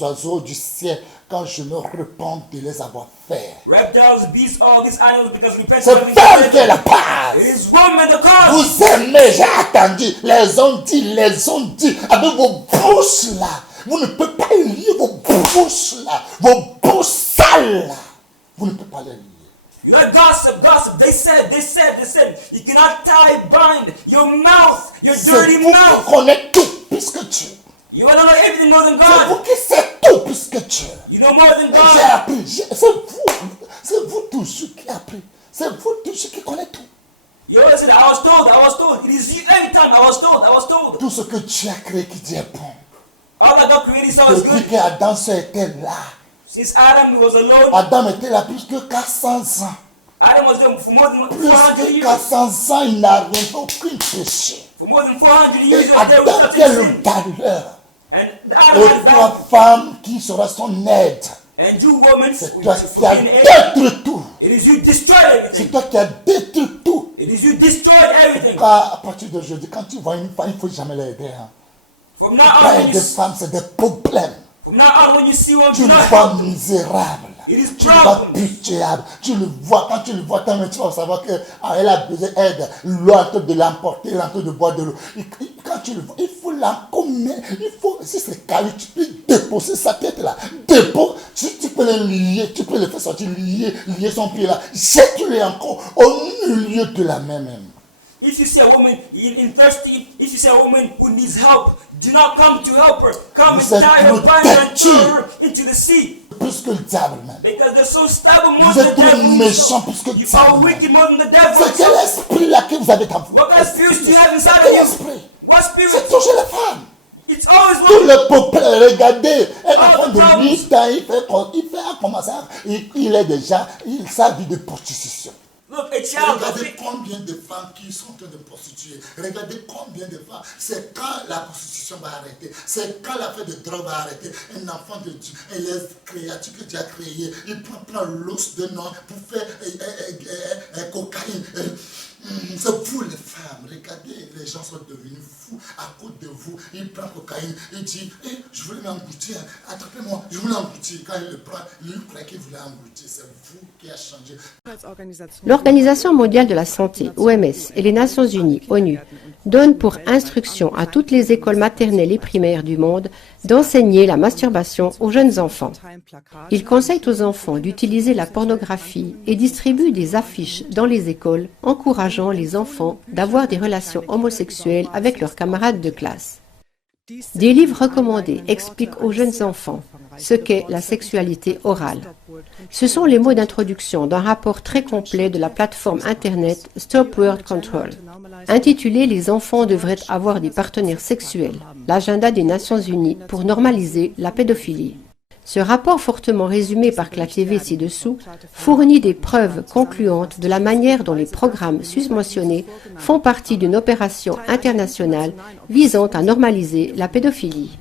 oiseaux du ciel, quand je me repens de les avoir fait. Reptiles, beasts, all these animals because we repent of C'est having femme created de la them. part. It is woman the cause. Vous aimez, j'ai attendu. Les ont dit, avec vos bouches là. Vous ne pouvez pas lire vos bouches là. Vos bouches sales là. Vous ne pouvez pas les lire. You like gossip. They said. You cannot tie, bind your mouth, your dirty C'est mouth. vous qui connaissez tout plus que Dieu. You want to know everything more than C'est vous God. qui savez tout plus que Dieu. You know more than J'ai God. appris. C'est vous toujours qui appris. C'est vous toujours qui connaissez tout. You always said, I was told. It is you every time. I was told. Tout ce que Dieu a créé qui dit est bon. All that God created, he saw was good. Depuis qu'Adam était là. Since Adam was alone, Adam était là plus que 400 ans. Adam was there for more than 400 Jusqu'à years. 100 ans, il n'a rien fait, aucun péché. For more than 400 years, he was there without any Quelle sin. valeur. And Adam had Et la value. femme qui sera son aide. And you, woman, C'est for toi qui being as a, détruit tout. it is you destroyed C'est everything. toi qui as détruit tout. It is you destroyed everything. À partir d'aujourd'hui, quand tu vois une femme, il ne faut jamais l'aider. Hein. From now on, when Les you femmes, c'est des problèmes. from now on, when you see one, do Tu not le help vois them. misérable. It is Tu le vois problems. pitiable. Tu le vois, quand tu le vois, toi-même, tu vas savoir qu'elle a besoin d'aide. L'eau est en train de l'emporter, elle est en train de boire de l'eau. Quand tu le vois, il faut la commettre. Il faut, si c'est calme, tu peux déposer sa tête là. Dépose, si tu peux le lier, tu peux le faire sortir, lier son pied là. Jette-le encore au milieu de la mer même. If you see a woman in thirsty, if you see a woman who needs help, do not come to help her. Come and Vous êtes tie her, bind her, and protected. throw her into the sea. Plus que le diable même. Because they're so stubborn more Vous than the êtes devil méchant himself. plus que You le are diable. wicked more than the devil C'est quel himself. esprit là que vous avez dans vous? What kind of spirits do you have inside of you? What spirit? C'est toujours les femmes. It's always Tout women. le peuple, regardez. All the problems. Il fait à commencer, il est déjà, sa vie de prostitution. Regardez combien de femmes qui sont en train de prostituer. Regardez combien de femmes. C'est quand la prostitution va arrêter. C'est quand l'affaire de drogue va arrêter. Un enfant de Dieu, et les créatures que Dieu a créées, il prend l'os de nom pour faire cocaïne. C'est vous les femmes. Regardez, les gens sont devenus fous à cause de vous. Il prend cocaïne. Il dit, je voulais l'engloutir. Attrapez-moi, je voulais l'engloutir. Quand il le prend, il croit qu'il voulait engloutir. C'est vous qui a changé. L'Organisation mondiale de la santé, OMS, et les Nations unies, ONU, donnent pour instruction à toutes les écoles maternelles et primaires du monde d'enseigner la masturbation aux jeunes enfants. Ils conseillent aux enfants d'utiliser la pornographie et distribuent des affiches dans les écoles encourageant les enfants d'avoir des relations homosexuelles avec leurs camarades de classe. Des livres recommandés expliquent aux jeunes enfants ce qu'est la sexualité orale. Ce sont les mots d'introduction d'un rapport très complet de la plateforme Internet Stop Word Control, intitulé « Les enfants devraient avoir des partenaires sexuels, l'agenda des Nations Unies pour normaliser la pédophilie ». Ce rapport fortement résumé par CLA TV ci-dessous fournit des preuves concluantes de la manière dont les programmes susmentionnés font partie d'une opération internationale visant à normaliser la pédophilie.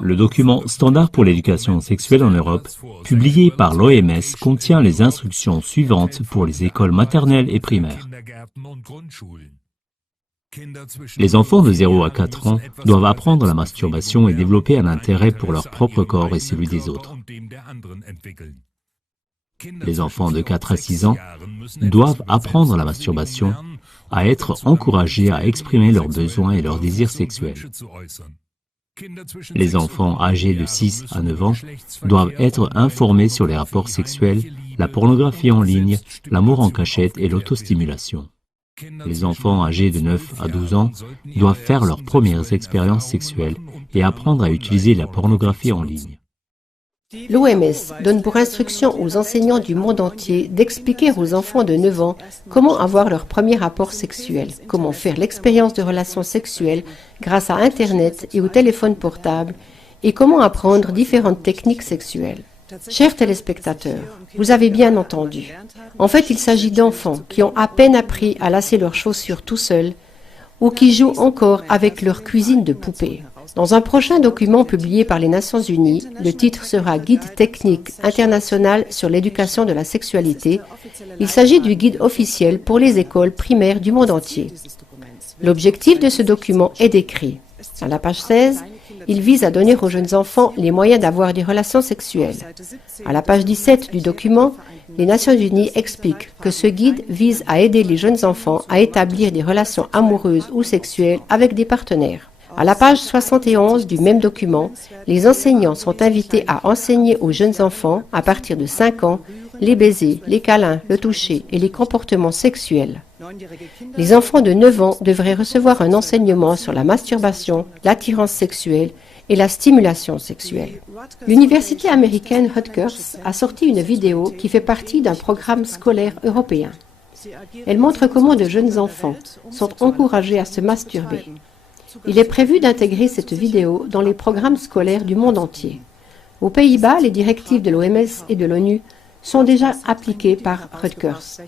Le document Standard pour l'éducation sexuelle en Europe, publié par l'OMS, contient les instructions suivantes pour les écoles maternelles et primaires. Les enfants de 0 à 4 ans doivent apprendre la masturbation et développer un intérêt pour leur propre corps et celui des autres. Les enfants de 4 à 6 ans doivent apprendre la masturbation, à être encouragés à exprimer leurs besoins et leurs désirs sexuels. Les enfants âgés de 6 à 9 ans doivent être informés sur les rapports sexuels, la pornographie en ligne, l'amour en cachette et l'autostimulation. Les enfants âgés de 9 à 12 ans doivent faire leurs premières expériences sexuelles et apprendre à utiliser la pornographie en ligne. L'OMS donne pour instruction aux enseignants du monde entier d'expliquer aux enfants de 9 ans comment avoir leur premier rapport sexuel, comment faire l'expérience de relations sexuelles grâce à Internet et au téléphone portable, et comment apprendre différentes techniques sexuelles. Chers téléspectateurs, vous avez bien entendu. En fait, il s'agit d'enfants qui ont à peine appris à lasser leurs chaussures tout seuls ou qui jouent encore avec leur cuisine de poupée. Dans un prochain document publié par les Nations Unies, le titre sera « Guide technique international sur l'éducation de la sexualité ». Il s'agit du guide officiel pour les écoles primaires du monde entier. L'objectif de ce document est décrit. À la page 16, il vise à donner aux jeunes enfants les moyens d'avoir des relations sexuelles. À la page 17 du document, les Nations Unies expliquent que ce guide vise à aider les jeunes enfants à établir des relations amoureuses ou sexuelles avec des partenaires. À la page 71 du même document, les enseignants sont invités à enseigner aux jeunes enfants, à partir de 5 ans, les baisers, les câlins, le toucher et les comportements sexuels. Les enfants de 9 ans devraient recevoir un enseignement sur la masturbation, l'attirance sexuelle et la stimulation sexuelle. L'université américaine Rutgers a sorti une vidéo qui fait partie d'un programme scolaire européen. Elle montre comment de jeunes enfants sont encouragés à se masturber. Il est prévu d'intégrer cette vidéo dans les programmes scolaires du monde entier. Aux Pays-Bas, les directives de l'OMS et de l'ONU sont déjà appliquées par Rutgers.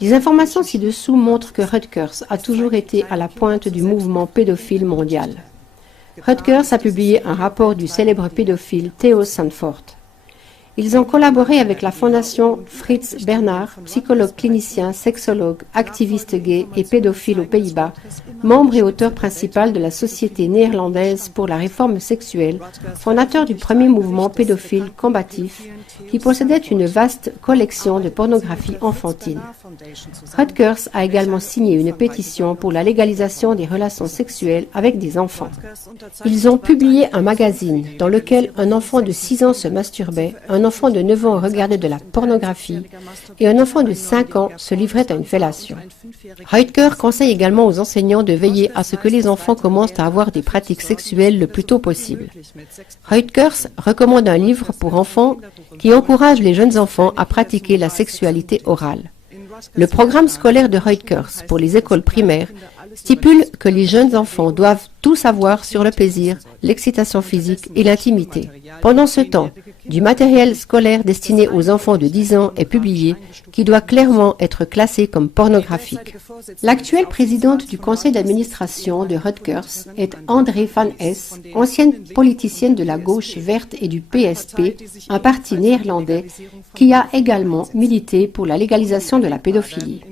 Les informations ci-dessous montrent que Rutgers a toujours été à la pointe du mouvement pédophile mondial. Rutgers a publié un rapport du célèbre pédophile Theo Sandfort. Ils ont collaboré avec la fondation Fritz Bernard, psychologue clinicien, sexologue, activiste gay et pédophile aux Pays-Bas, membre et auteur principal de la Société néerlandaise pour la réforme sexuelle, fondateur du premier mouvement pédophile combatif, qui possédait une vaste collection de pornographie enfantine. Rutgers a également signé une pétition pour la légalisation des relations sexuelles avec des enfants. Ils ont publié un magazine dans lequel un enfant de 6 ans se masturbait, un enfant de 9 ans regardait de la pornographie et un enfant de 5 ans se livrait à une fellation. Rutgers conseille également aux enseignants de veiller à ce que les enfants commencent à avoir des pratiques sexuelles le plus tôt possible. Rutgers recommande un livre pour enfants qui encourage les jeunes enfants à pratiquer la sexualité orale. Le programme scolaire de Rutgers pour les écoles primaires stipule que les jeunes enfants doivent tout savoir sur le plaisir, l'excitation physique et l'intimité. Pendant ce temps, du matériel scolaire destiné aux enfants de 10 ans est publié qui doit clairement être classé comme pornographique. L'actuelle présidente du conseil d'administration de Rutgers est André van Hess, ancienne politicienne de la gauche verte et du PSP, un parti néerlandais qui a également milité pour la légalisation de la pédophilie.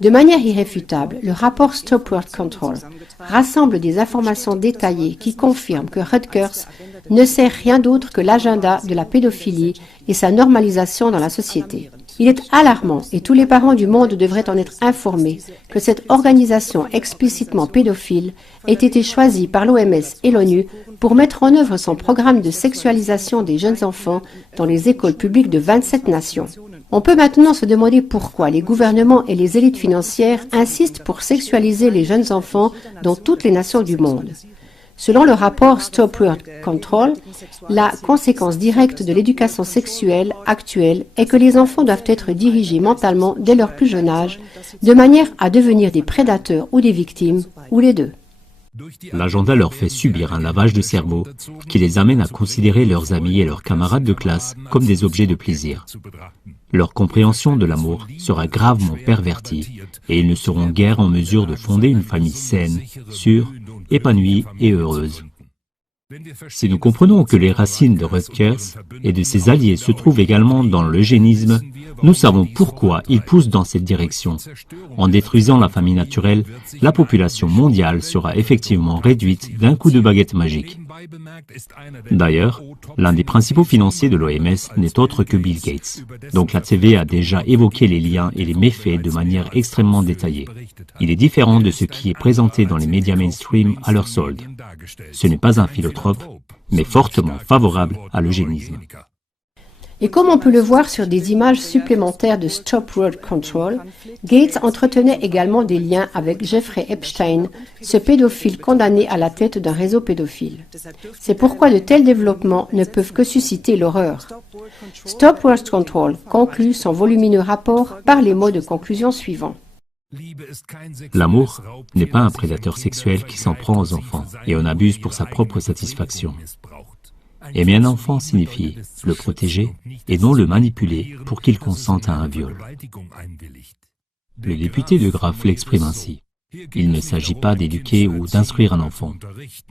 De manière irréfutable, le rapport Stop Word Control rassemble des informations détaillées qui confirment que Rutgers ne sert rien d'autre que l'agenda de la pédophilie et sa normalisation dans la société. Il est alarmant, et tous les parents du monde devraient en être informés, que cette organisation explicitement pédophile ait été choisie par l'OMS et l'ONU pour mettre en œuvre son programme de sexualisation des jeunes enfants dans les écoles publiques de 27 nations. On peut maintenant se demander pourquoi les gouvernements et les élites financières insistent pour sexualiser les jeunes enfants dans toutes les nations du monde. Selon le rapport Stop Word Control, la conséquence directe de l'éducation sexuelle actuelle est que les enfants doivent être dirigés mentalement dès leur plus jeune âge, de manière à devenir des prédateurs ou des victimes, ou les deux. L'agenda leur fait subir un lavage de cerveau qui les amène à considérer leurs amis et leurs camarades de classe comme des objets de plaisir. Leur compréhension de l'amour sera gravement pervertie et ils ne seront guère en mesure de fonder une famille saine, sûre, épanouie et heureuse. Si nous comprenons que les racines de Rutgers et de ses alliés se trouvent également dans l'eugénisme, nous savons pourquoi ils poussent dans cette direction. En détruisant la famille naturelle, la population mondiale sera effectivement réduite d'un coup de baguette magique. D'ailleurs, l'un des principaux financiers de l'OMS n'est autre que Bill Gates. Donc la TV a déjà évoqué les liens et les méfaits de manière extrêmement détaillée. Il est différent de ce qui est présenté dans les médias mainstream à leur solde. Ce n'est pas un philanthrope, mais fortement favorable à l'eugénisme. Et comme on peut le voir sur des images supplémentaires de Stop Word Control, Gates entretenait également des liens avec Jeffrey Epstein, ce pédophile condamné à la tête d'un réseau pédophile. C'est pourquoi de tels développements ne peuvent que susciter l'horreur. Stop Word Control conclut son volumineux rapport par les mots de conclusion suivants. L'amour n'est pas un prédateur sexuel qui s'en prend aux enfants et en abuse pour sa propre satisfaction. Aimer un enfant signifie le protéger et non le manipuler pour qu'il consente à un viol. Le député de Graaf l'exprime ainsi. Il ne s'agit pas d'éduquer ou d'instruire un enfant.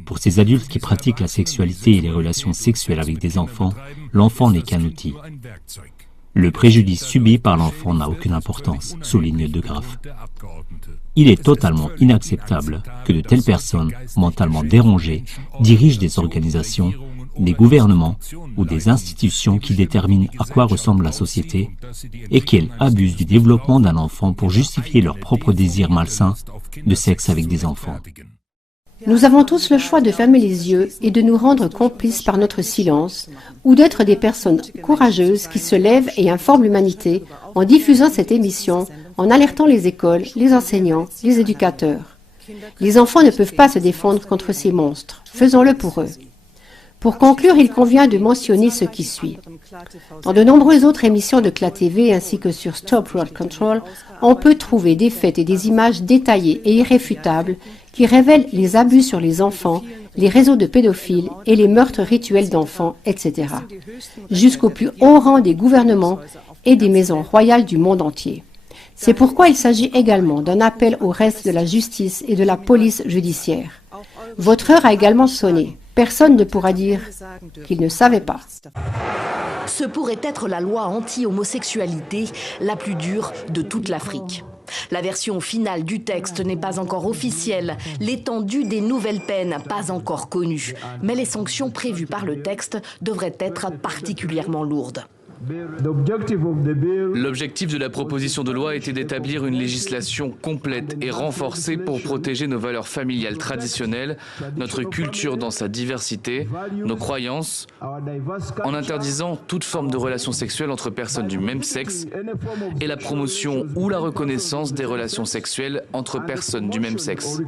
Pour ces adultes qui pratiquent la sexualité et les relations sexuelles avec des enfants, l'enfant n'est qu'un outil. Le préjudice subi par l'enfant n'a aucune importance, souligne de Graaf. Il est totalement inacceptable que de telles personnes, mentalement dérangées, dirigent des organisations, des gouvernements ou des institutions qui déterminent à quoi ressemble la société et qu'elles abusent du développement d'un enfant pour justifier leur propre désir malsain de sexe avec des enfants. Nous avons tous le choix de fermer les yeux et de nous rendre complices par notre silence ou d'être des personnes courageuses qui se lèvent et informent l'humanité en diffusant cette émission, en alertant les écoles, les enseignants, les éducateurs. Les enfants ne peuvent pas se défendre contre ces monstres. Faisons-le pour eux. Pour conclure, il convient de mentionner ce qui suit. Dans de nombreuses autres émissions de CLA TV ainsi que sur Stop Word Control, on peut trouver des faits et des images détaillées et irréfutables qui révèlent les abus sur les enfants, les réseaux de pédophiles et les meurtres rituels d'enfants, etc. Jusqu'au plus haut rang des gouvernements et des maisons royales du monde entier. C'est pourquoi il s'agit également d'un appel au reste de la justice et de la police judiciaire. Votre heure a également sonné. Personne ne pourra dire qu'il ne savait pas. Ce pourrait être la loi anti-homosexualité la plus dure de toute l'Afrique. La version finale du texte n'est pas encore officielle, l'étendue des nouvelles peines pas encore connue, mais les sanctions prévues par le texte devraient être particulièrement lourdes. L'objectif de la proposition de loi était d'établir une législation complète et renforcée pour protéger nos valeurs familiales traditionnelles, notre culture dans sa diversité, nos croyances, en interdisant toute forme de relation sexuelle entre personnes du même sexe et la promotion ou la reconnaissance des relations sexuelles entre personnes du même sexe.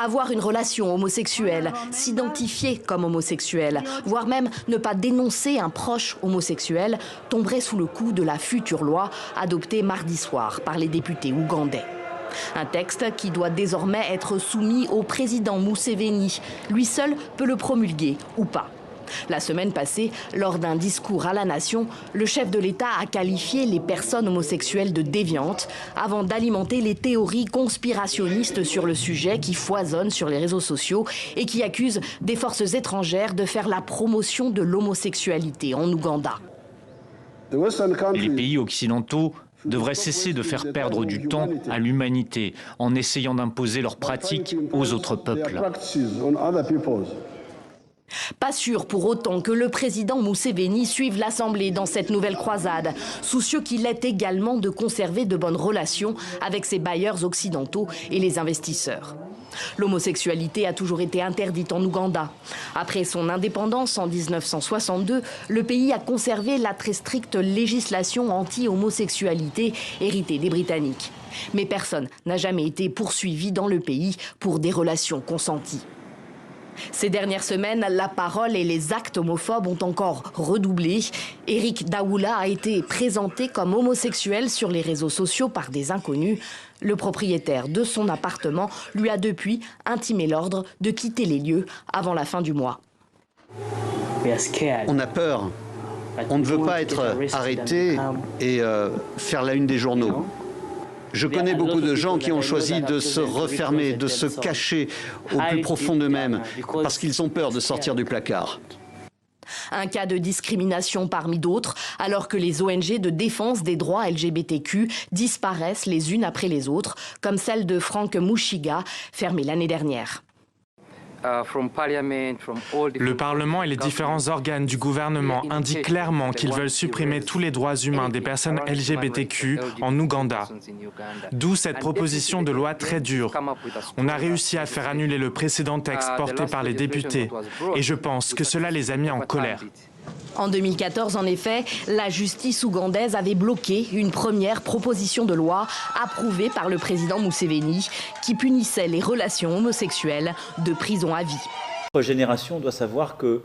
Avoir une relation homosexuelle, s'identifier comme homosexuel, voire même ne pas dénoncer un proche homosexuel, tomberait sous le coup de la future loi adoptée mardi soir par les députés ougandais. Un texte qui doit désormais être soumis au président Museveni. Lui seul peut le promulguer ou pas. La semaine passée, lors d'un discours à la nation, le chef de l'État a qualifié les personnes homosexuelles de déviantes avant d'alimenter les théories conspirationnistes sur le sujet qui foisonnent sur les réseaux sociaux et qui accusent des forces étrangères de faire la promotion de l'homosexualité en Ouganda. Les pays occidentaux devraient cesser de faire perdre du temps à l'humanité en essayant d'imposer leurs pratiques aux autres peuples. Pas sûr pour autant que le président Museveni suive l'Assemblée dans cette nouvelle croisade, soucieux qu'il est également de conserver de bonnes relations avec ses bailleurs occidentaux et les investisseurs. L'homosexualité a toujours été interdite en Ouganda. Après son indépendance en 1962, le pays a conservé la très stricte législation anti-homosexualité héritée des Britanniques. Mais personne n'a jamais été poursuivi dans le pays pour des relations consenties. Ces dernières semaines, la parole et les actes homophobes ont encore redoublé. Eric Daoula a été présenté comme homosexuel sur les réseaux sociaux par des inconnus. Le propriétaire de son appartement lui a depuis intimé l'ordre de quitter les lieux avant la fin du mois. On a peur. On ne veut pas être arrêté et faire la une des journaux. Je connais beaucoup de gens qui ont choisi de se refermer, de se cacher au plus profond d'eux-mêmes, parce qu'ils ont peur de sortir du placard. Un cas de discrimination parmi d'autres, alors que les ONG de défense des droits LGBTQ disparaissent les unes après les autres, comme celle de Frank Mushiga, fermée l'année dernière. Le Parlement et les différents organes du gouvernement indiquent clairement qu'ils veulent supprimer tous les droits humains des personnes LGBTQ en Ouganda. D'où cette proposition de loi très dure. On a réussi à faire annuler le précédent texte porté par les députés et je pense que cela les a mis en colère. En 2014, en effet, la justice ougandaise avait bloqué une première proposition de loi approuvée par le président Museveni qui punissait les relations homosexuelles de prison à vie. Notre génération doit savoir que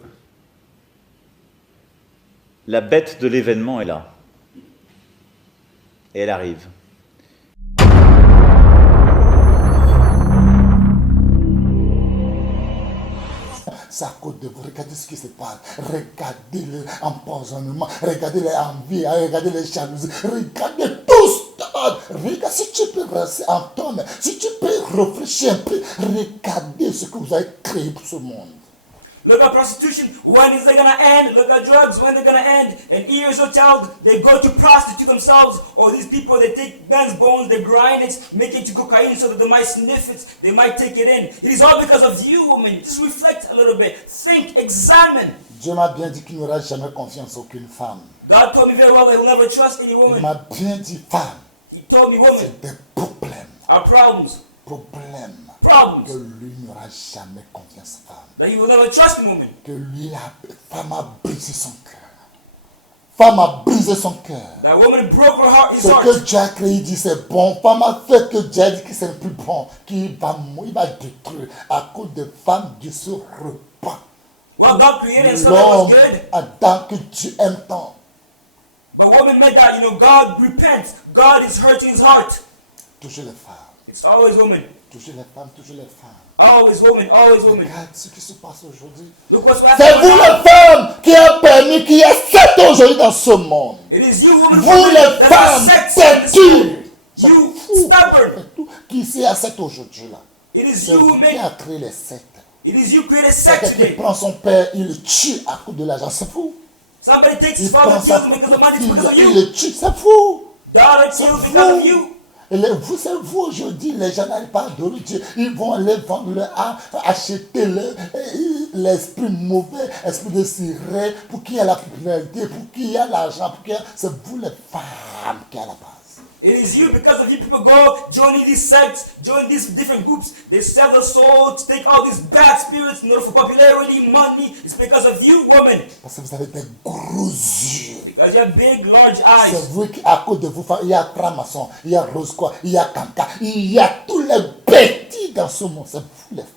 la bête de l'événement est là. Et elle arrive. C'est à cause de vous. Regardez ce qui se passe. Regardez l'empoisonnement. Regardez les envies. Regardez les jalousies. Regardez tout. Regarde, si tu peux rester en toi, si tu peux réfléchir un peu, regardez ce que vous avez créé pour ce monde. Look at prostitution, when is it gonna end? Look at drugs, when they're gonna end? An year-old child, they go to prostitute themselves, or these people, they take man's bones, they grind it, make it to cocaine so that they might sniff it, they might take it in. It is all because of you, woman. Just reflect a little bit. Think, examine. Dieu m'a bien dit qu'il n'aura jamais confiance en aucune femme. God told me very well that he'll never trust any woman. Il m'a bien dit femme. He told me woman. Des problèmes. Our problems. Problèmes. Problems. Que lui n'aura jamais confiance en femme. That he will never trust a woman. Que lui, la femme a brisé son cœur. Femme a brisé son cœur. That woman broke her heart, his heart. Ce que Dieu a créé, il dit c'est bon. Femme a fait que Dieu a dit que c'est le plus bon. Qu'il va mourir, il va détruire. À cause de femmes, Dieu se repent. Well, God created and saw that it was good. Attends que Dieu aime tant. But woman made that, God repents. God is hurting his heart. Toujours les femmes. It's always women. Toujours les femmes, toujours les femmes. Always woman, always woman. Regarde ce qui se passe aujourd'hui. Look what's C'est happening vous now. les femmes qui a permis qu'il y ait sept aujourd'hui dans ce monde. It is you, women, Vous women, les that are femmes sex in this world. têtues. You stubborn. Qui ici a sept aujourd'hui là? It is C'est you who vous make. qui a créé les sept. It is you created sex Quelqu'un today. qui prend son père, il le tue à cause de l'argent. C'est fou. Somebody takes his father, kills him because of money. It's because of Il you. le tue, c'est fou. Daughter killed because of you. Et vous, c'est vous aujourd'hui, les gens n'arrivent pas à adorer Dieu. Ils vont aller vendre leur art, acheter l'esprit mauvais, esprit de ciré, pour qu'il y ait la popularité, pour qu'il y ait l'argent, pour qu'il y ait... C'est vous les femmes qui à la base. It is you, because of you people go joining these sects, join these different groups. They sell their soul to take all these bad spirits in order for popularity, money. It's because of you, woman. Parce que vous avez des gros yeux. Because you have big, large eyes. C'est vous qui, à cause de vous, il y a franc-maçon, il y a rose quoi, il y a canca, il y a tous les bêtis dans ce monde. C'est vous les femmes.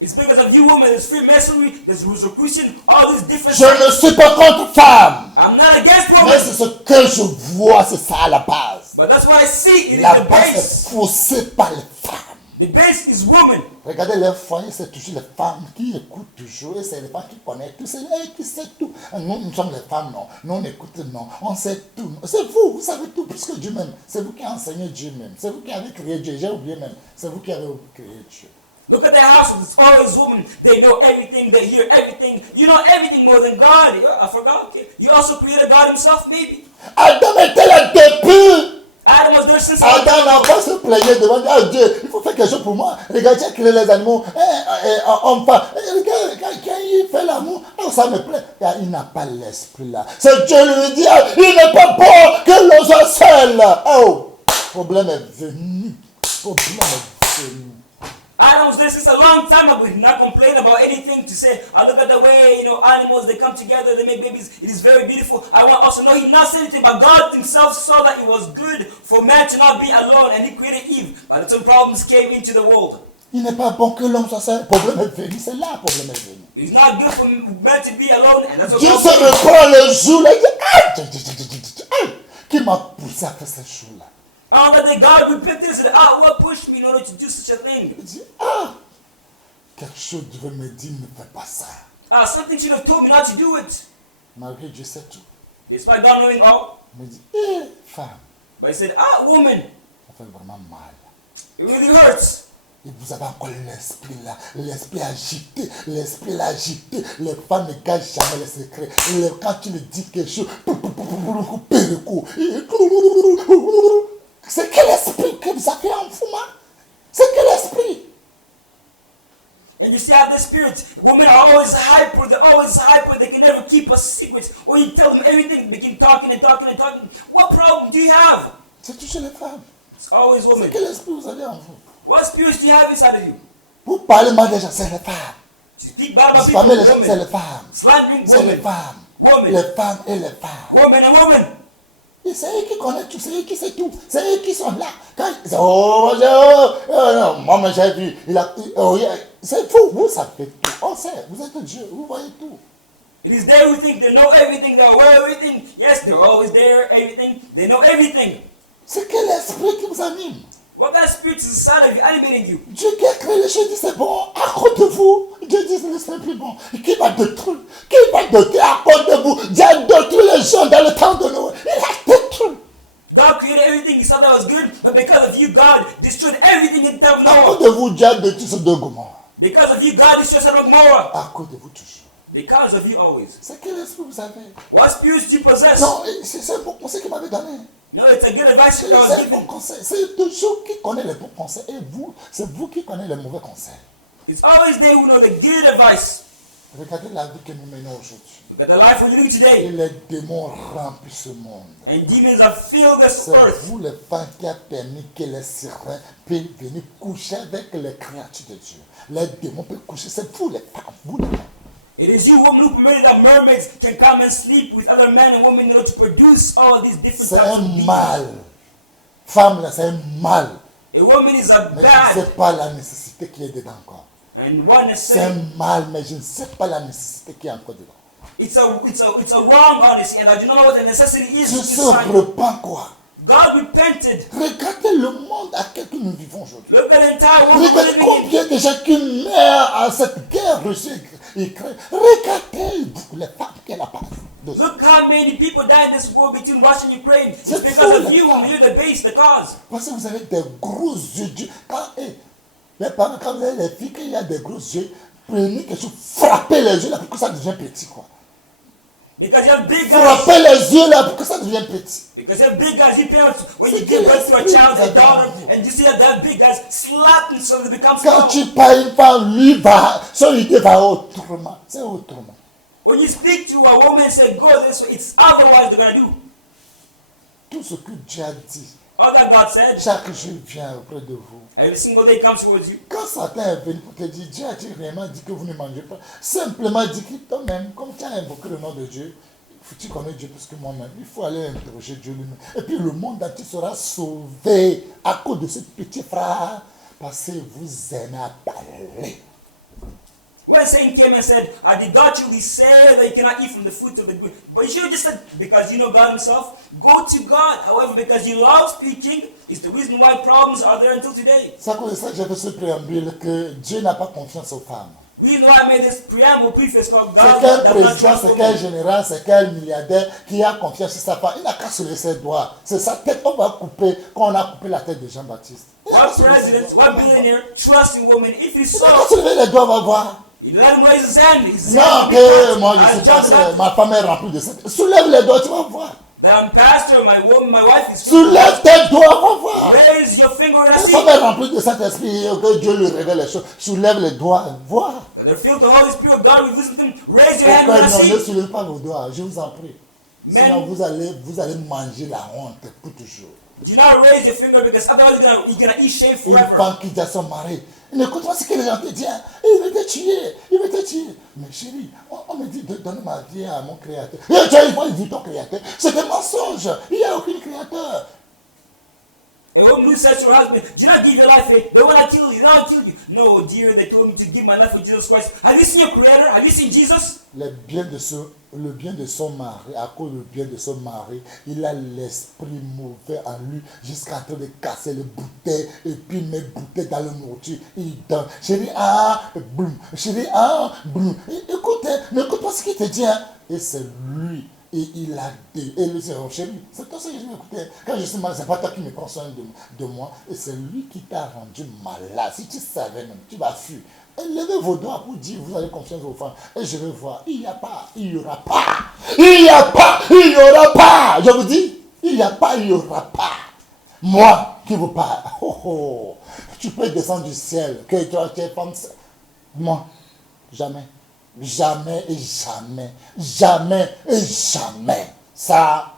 It's because of you, woman. There's Freemasonry, there's Rosicrucian, all these different Je ne suis pas contre femmes. I'm not against Mais women. c'est ce que je vois, c'est ça à la base. But that's what I see. It is La the base base. est poussée par les femmes. The base is woman. Regardez les foyers, c'est toujours les femmes qui écoutent toujours, et c'est les femmes qui connaissent tout, c'est elles qui savent tout. Nous sommes les femmes, non. Nous on écoute, non. On sait tout. C'est vous savez tout plus que Dieu même. C'est vous qui enseignez Dieu même. C'est vous qui avez créé Dieu. J'ai oublié même. C'est vous qui avez créé Dieu. Look at their household. It's always women. They know everything. They hear everything. You know everything more than God. I forgot. Okay. You also created God himself, maybe. Adam était là depuis. Adam was there since a long time Adam n'a ago. pas se plaigner devant Dieu. Ah, Dieu, il faut faire quelque chose pour moi. Regarde, tu as créé les animaux. Homme, femme. Regarde, quand il fait l'amour, oh, ça me plaît. Il n'a pas l'esprit là. C'est Dieu lui dit, ah, il n'est pas bon que l'on soit seul. Oh, problème est venu. Problème est venu. Adam was there since a long time ago. He did not complain about anything to say, I look at the way, animals, they come together, they make babies. It is very beautiful. I want also, no, he did not say anything, but God himself saw that it was good for man to not be alone, and he created Eve. But some problems came into the world. Il n'est pas bon que l'homme soit seul. Problème est venu. C'est là le problème est venu. It's not good for man to be alone, and that's what Dieu problem se came. reprend le jour là. Il dit, qui m'a poussé à faire ce jour là? On that day, God repented and said, what pushed me in order to do such a thing? Il dit, quelque chose devait me dire, ne fais pas ça. Something should have told me not to do it. Malgré Dieu sait tout. Despite God knowing all. Il me dit, femme. But he said, woman. Ça fait vraiment mal. It really hurts. Et vous avez encore l'esprit là, l'esprit agité, les femmes ne gâchent jamais les secrets. Quand tu lui dis quelque chose, c'est quel esprit que vous avez en vous, man? C'est quel esprit? And you see how the spirits, women are always hyper, they can never keep a secret. Or you tell them everything, they begin talking and talking and talking. What problem do you have? C'est toujours les femmes. It's always women. Quel esprit vous avez en vous? What spirits do you have inside of you? Vous parlez mal des gens, c'est les femmes. You speak bad about people, women. C'est les femmes. Slandering, C'est les women. femmes. Women. Les femmes et les femmes. Women and women. Et c'est eux qui connaissent tout, c'est eux qui savent tout, c'est eux qui sont là. Quand ils disent, moi j'ai vu, c'est fou, vous savez tout, on sait, vous êtes Dieu, vous voyez tout. It is they who think they know everything, they're aware of everything. Yes, they're always there, everything. They know everything. C'est quel esprit qui vous anime? What kind of spirit is inside of you, animating you? Dieu qui a créé les choses dit c'est bon, à cause de vous. Dieu dit c'est plus bon. Qui va détruire? Qui va détruire à cause de vous? Dieu a détruit les gens dans le temps de Noé. Il a détruit. God created everything, he saw that was good, but because of you, God destroyed everything in the time of Noah. À cause de vous, Dieu a détruit ce deux Gomorrha. Because of you, God destroyed Sodom and Gomorrah. À cause de vous toujours. Because of you always. C'est quel esprit vous avez? What spirits do you possess? Non, c'est un bon conseil qu'il m'avait donné. No, it's a good advice that was given. C'est toujours qui connaît les bons conseils et vous, c'est vous qui connaissez les mauvais conseils. It's always they who know the good advice. Regardez la vie que nous menons aujourd'hui. Look at the life we're living today. Et les démons remplissent ce monde. And demons have filled this C'est earth. vous les femmes qui a permis que les sirènes puissent venir coucher avec les créatures de Dieu. Les démons peuvent coucher, c'est vous les femmes, vous les femmes. It is you, woman, who permitted that mermaids can come and sleep with other men and women in order to produce all of these different types of beings. Mal. Femme là, c'est un mal. A woman is a Mais je ne bad sais pas la nécessité qui est dedans encore. and one C'est necessity. un mal, mais je ne sais pas la nécessité qui est encore dedans. It's a wrong honesty, and I do not know what the necessity is Je inside. ne reprends quoi? God repented. Regardez le monde à quel que nous vivons aujourd'hui. Look at the entire world we're living in. Combien de gens qui meurent à cette guerre Russie-Ukraine. Regardez les femmes qu'elle a passées. Look how many people die in this war between Russia and Ukraine. It's because of you, women. You're the base, the cause. Parce que vous avez des gros yeux. Quand vous avez les filles, qu'il y a des gros yeux, prenez quelque chose, frappez les yeux là pour que ça devienne petit, quoi. Because you have big eyes. Frappez les yeux là pour que ça devienne petit. Because you have big eyes. You parents, when you give birth to a child, a daughter, and you see that they have big eyes, slap them so they become small. Quand tu parles une femme, lui va, son idée va autrement. C'est autrement. When you speak to a woman and say, go this way, it's otherwise they're going to do. Tout ce que Dieu a dit. All that God said. Chaque jour vient auprès de vous. Every single day comes towards you. Quand Satan est venu pour te dire, Dieu a-t-il vraiment dit que vous ne mangez pas? Simplement dit que toi-même, comme tu as invoqué le nom de Dieu, tu connais Dieu plus que moi-même. Il faut aller interroger Dieu lui-même. Et puis le monde entier sera sauvé à cause de ce petit frère. Parce que vous aimez à parler. When Satan came and said, did God truly say that you cannot eat from the fruits of the tree? But you should have just said, because you know God himself, go to God. However, because you love speaking, it's the reason why problems are there until today. C'est à cause de ça que j'ai fait ce préambule que Dieu n'a pas confiance aux femmes. Reason why I made this preamble preface called God does not trust women. C'est quel général, c'est quel milliardaire qui a confiance sur sa femme. Il n'a qu'à se laisser droit. C'est sa tête qu'on va couper quand on a coupé la tête de Jean-Baptiste. What president, what billionaire trusts a woman? If it is so, se lever les doigts, on va voir. You let him raise his hand. His hand will be cut. As John the Baptist. Ma femme est remplie de sang. Soulève les doigts, tu vas voir. That I'm pastor, my wife is filled with Soulève tes doigts, on va voir. Raise your finger, we're gonna see. Ma femme est remplie de Saint-Esprit, que Dieu lui révèle les choses. Soulève les doigts, voir. That they're filled with the Holy Spirit, God reveals them. Raise your hand, we're gonna see. Ne soulève pas vos doigts, je vous en prie. Men, sinon vous allez manger la honte pour toujours. Do not raise your finger because otherwise you're gonna eat shame forever. Une femme qui dit à son mari, n'écoute pas ce que les gens te disent. Il veut te tuer, il veut te tuer. Mais chérie, on me dit de donner ma vie à mon créateur. Et tu as une fois dit ton créateur. C'est des mensonges. Il n'y a aucun créateur. A woman who says to her husband, do not give your life, they want to kill you, they don't want to kill you. No, dear, they told me to give my life for Jesus Christ. Have you seen your creator? Have you seen Jesus? Le bien de son mari, à cause du bien de son mari, il a l'esprit mauvais en lui, jusqu'à train de casser les bouteilles, et puis mettre bouteilles dans le nourriture. Il donne, chérie, boum, chérie, boum. Écoute, n'écoute pas ce qu'il te dit, hein. Et c'est lui. Et il a dit, et lui c'est chérie, c'est toi ça que je m'écoutais. Quand je suis malade, c'est pas toi qui me prends soin de moi. Et c'est lui qui t'a rendu malade. Si tu savais même, tu vas fuir. Et levez vos doigts pour dire, vous avez confiance aux femmes. Et je vais voir, il n'y a pas, il n'y aura pas. Il n'y a pas, il n'y aura pas. Je vous dis, il n'y a pas, il n'y aura pas. Moi qui vous parle, tu peux descendre du ciel, que tu es femme. Moi, jamais. Jamais et jamais, jamais et jamais. Ça,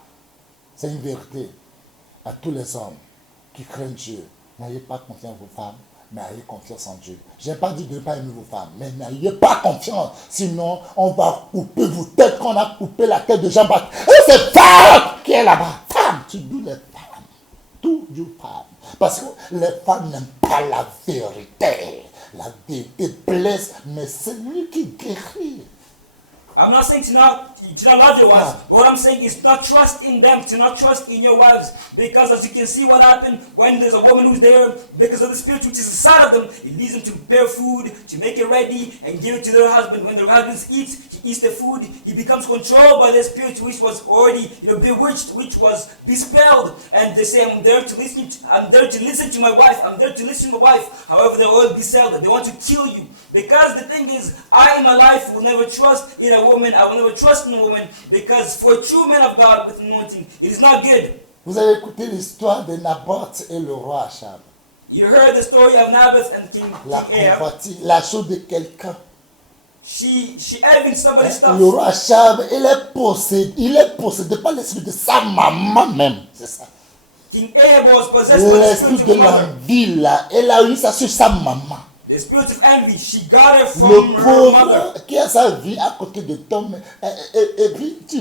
c'est une vérité. En tous les hommes qui craignent Dieu, n'ayez pas confiance en vos femmes, mais ayez confiance en Dieu. Je n'ai pas dit de ne pas aimer vos femmes, mais n'ayez pas confiance. Sinon, on va couper vos têtes comme on a coupé la tête de Jean-Baptiste. Et c'est femme qui est là-bas. Femme, tu dis les femmes. Tout du femme. Parce que les femmes n'aiment pas la vérité. La vérité blesse, mais c'est lui qui guérit. I'm not saying to not love your wives, but what I'm saying is not trust in them, to not trust in your wives. Because as you can see what happened when there's a woman who's there, because of the spirit which is inside of them, it leads them to prepare food, to make it ready, and give it to their husband. When their husband eats, he eats the food, he becomes controlled by the spirit which was already, bewitched, which was bespelled. And they say, I'm there to listen to my wife, I'm there to listen to my wife. However, they're all bespelled. They want to kill you. Because the thing is, I in my life will never trust in a woman, I will never trust in a woman, because for a true man of God with anointing, it is not good. Vous avez écouté l'histoire de Naboth et le roi Achab. You heard the story of Naboth and King Ahab. La chose de quelqu'un. She having somebody's stuff. Le roi Achab, il est possédé par l'esprit de sa maman même. C'est ça. King Ahab was possessed by the spirit of her mother. Elle a eu ça sur sa maman. The spirit of envy, she got it from her mother. Qui a sa vie à côté de toi, et puis tu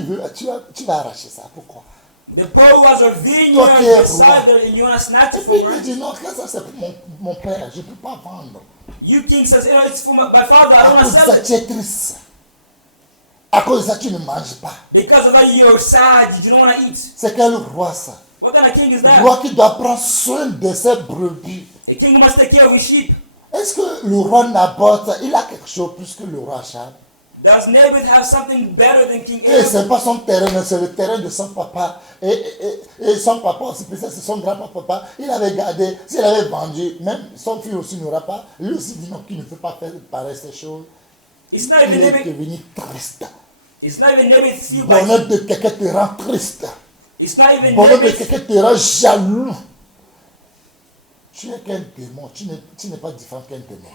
vas arracher ça. Pourquoi? The poor who has a vineyard beside her and you want to snatch it from her. Il dit non, ça c'est pour mon père, je ne peux pas vendre. You king says, it's for my father, I don't want to sell it. Tu es triste. À cause de ça, tu ne manges pas. Because of that, you're sad, you don't want to eat. C'est quel roi ça? What kind of king is that? Roi qui doit prendre soin de ses brebis. A king who must take care of his sheep. Est-ce que le roi Naboth, il a quelque chose plus que le roi Achab? Does Naboth have something better than King Et Ahab? ce n'est pas son terrain, mais c'est le terrain de son papa. Et son papa aussi, peut-être c'est son grand-papa. Il avait gardé, s'il avait vendu, même son fils aussi n'aura pas. Lui aussi dit non, qu'il ne peut pas faire pareil ces choses. It's not even Il est Naboth. devenu triste. It's not even Naboth's field, but Bonheur de quelqu'un te rend triste. it's not even Bonheur de Naboth's. quelqu'un te rend jaloux. Tu n'es qu'un démon, tu n'es pas différent qu'un démon.